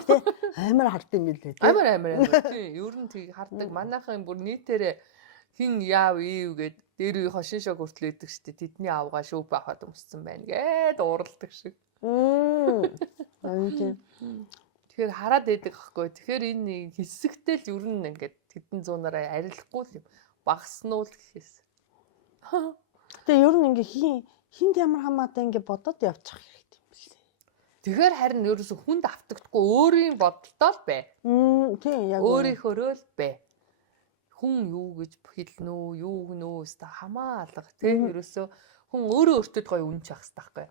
Тэ амар хард юм билээ те. Амар. Тийм ер нь тийг хардаг. Манайхан бүр нийтээрээ хин яав ийв гэд дээр үе хошин шог хүртэл идэг штэ тэдний авгаа шүүп байхад өмссөн байна гэд ууралдаг шиг. Тэгэхээр хараад идэг байхгүй. Тэгэхээр энэ хэсэгтэй л ер нь ингээд тэдэн зуунаараа арилахгүй л юм. Багснуул гэхээс. Тэгээ ер нь ингээ хинд ямар хамаатай ингээ бодоод явчих хэрэгтэй юм билээ. Тэгэхээр харин ерөөсө хүнд автагдахгүй өөрийн бодолтой л бай. Тийм яг Өөрийнхөөрөө л бай. Хүн юу гэж хэлнэ үү, юу гэнэ үү өстө хамаа алга тийм ерөөсө хүн өөрөө өөртөө гоё үнч ах хэрэгтэй байхгүй.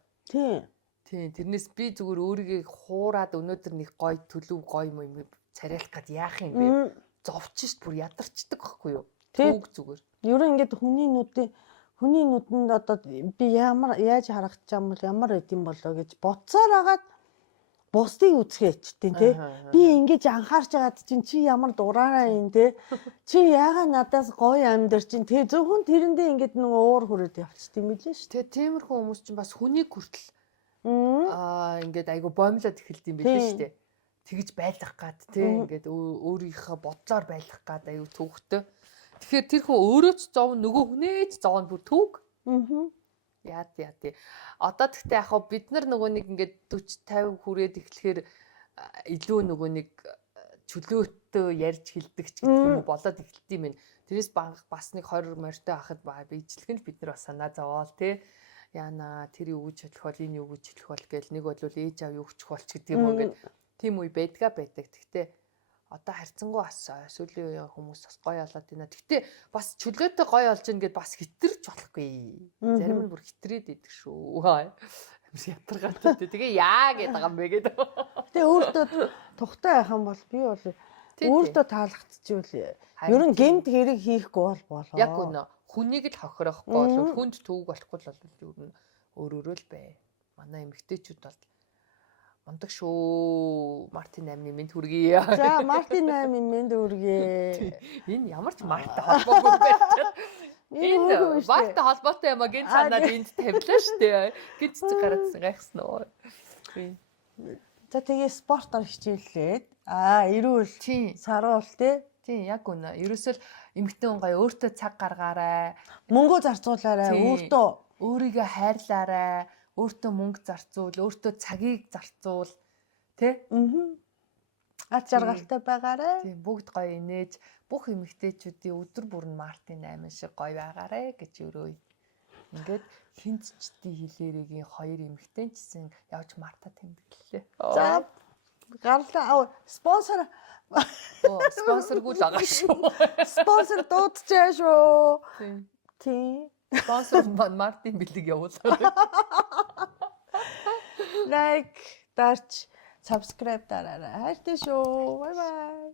Тийм тэрнээс би зүгээр өөрийгөө хуураад өнөөдөр нэг гоё төлөв гоё юм царайлах гээд яах юм бэ? Зовч шít бүр ядарчдаг байхгүй юу? Түүг зүгээр. Ер нь ингээд хүний нүдэнд одоо би яаж харагдаж байгаа юм бол ямар байд юм болоо гэж бодсоор агаад бусдыг үзэхээчтэй тий. Би ингэж анхаарч байгаад чинь чи ямар дураараа юм тий. Чи яагаад надаас гоё амьдэр чинь тий зөвхөн тэрэндээ ингэж нөгөө уур хүрээд явчихт юм билээ шүү. Тэгээ тиймэрхүү хүмүүс чинь бас хүнийг хүртэл ингээд айгу боомлоод эхэлд юм билээ шүү дээ. Тэгж байлгах гад тий ингээд өөрийнхөө бодлоор байлгах гад аюу төвхтэй. Тэгэхээр тэр хүн өөрөө ч зов нөгөө хүнээч зов бүр төвг. Яа тий. Одоо тэгтээ яг хаа бид нар нөгөө нэг ингээд 40 50 хүрээд эхлэхээр илүү нөгөө нэг чөлөөтөө ярьж хилдэг ч гэдэг юм болоод эхэлт юм байна. Тэрээс бас нэг 20 морьтой ахад биечлэгэн бид нар бас санаа зовоол тий. Яна тэр юу гэж хэлэх бол энэ юу гэж хэлэх бол гээл нэг бол ээж аав юу гэж болч гэдэг юм уу ингээд тийм үе байдаг. Тэгтээ одоо харьцангуй бас сүүлийн үеийн хүмүүс бас гоё болоод байна. Гэхдээ бас чөлөөтэй гоё болж гин гэд бас хитэрч болохгүй. Зарим нь бүр хитрээд идэг шүү. Амар ятаргаатай. Тэгээ яа гэдэг байгаа юм бэ гэдэг. Гэтэ өөртөө тухтай байх юм бол би бол өөртөө таалагдчихвэл ер нь гэмт хэрэг хийхгүй болоо. Яг үнэ. Хүнийг л хохирохгүй бол хүнд төвөг болохгүй л ер нь өөрөөрөө л бай. Манай эмэгтэйчүүд бол ундаг шүү. Мартин 8-ны мэд хүргэе. За Мартин 8-ын мэд хүргэе. Энэ ямар ч Мартай холбоогүй байцгаа. Энэ Мартай холбоотой юм а гин санаад энд тавилаа штэ. Гин цэцэг гараадсан гайхсан уу. За тэгээ спортоор хичээллээд эрүүл саруул те. Тийм яг үнэ. Ерөөсөө эмэгтэй хүн гоё өөртөө цаг гаргаарай. Мөнгө зарцуулаарай. Өөрийгөө хайрлаарай. Өөртөө мөнгө зарцуул, өөртөө цагийг зарцуул, тэ? Ад жаргалтай байгаарай. Тийм бүгд гоё инээж, бүх эмэгтэйчүүдийн өдөр бүр нь Мартин 8 шиг гоё байгаарай гэж өрөөе. Ингээд хинтчдийн хилээрэгийн хоёр эмэгтэй ч гэсэн явж Марта тэмдэглэлээ. За гарлаа спонсоргүй л байгаа шүү. Спонсор дуудчихаа шүү. Тийм. Спонсор Мартин бэлэг явуулаа. Лайк, дарч, subscribe дараарай. Хайртай шүү. Bye bye.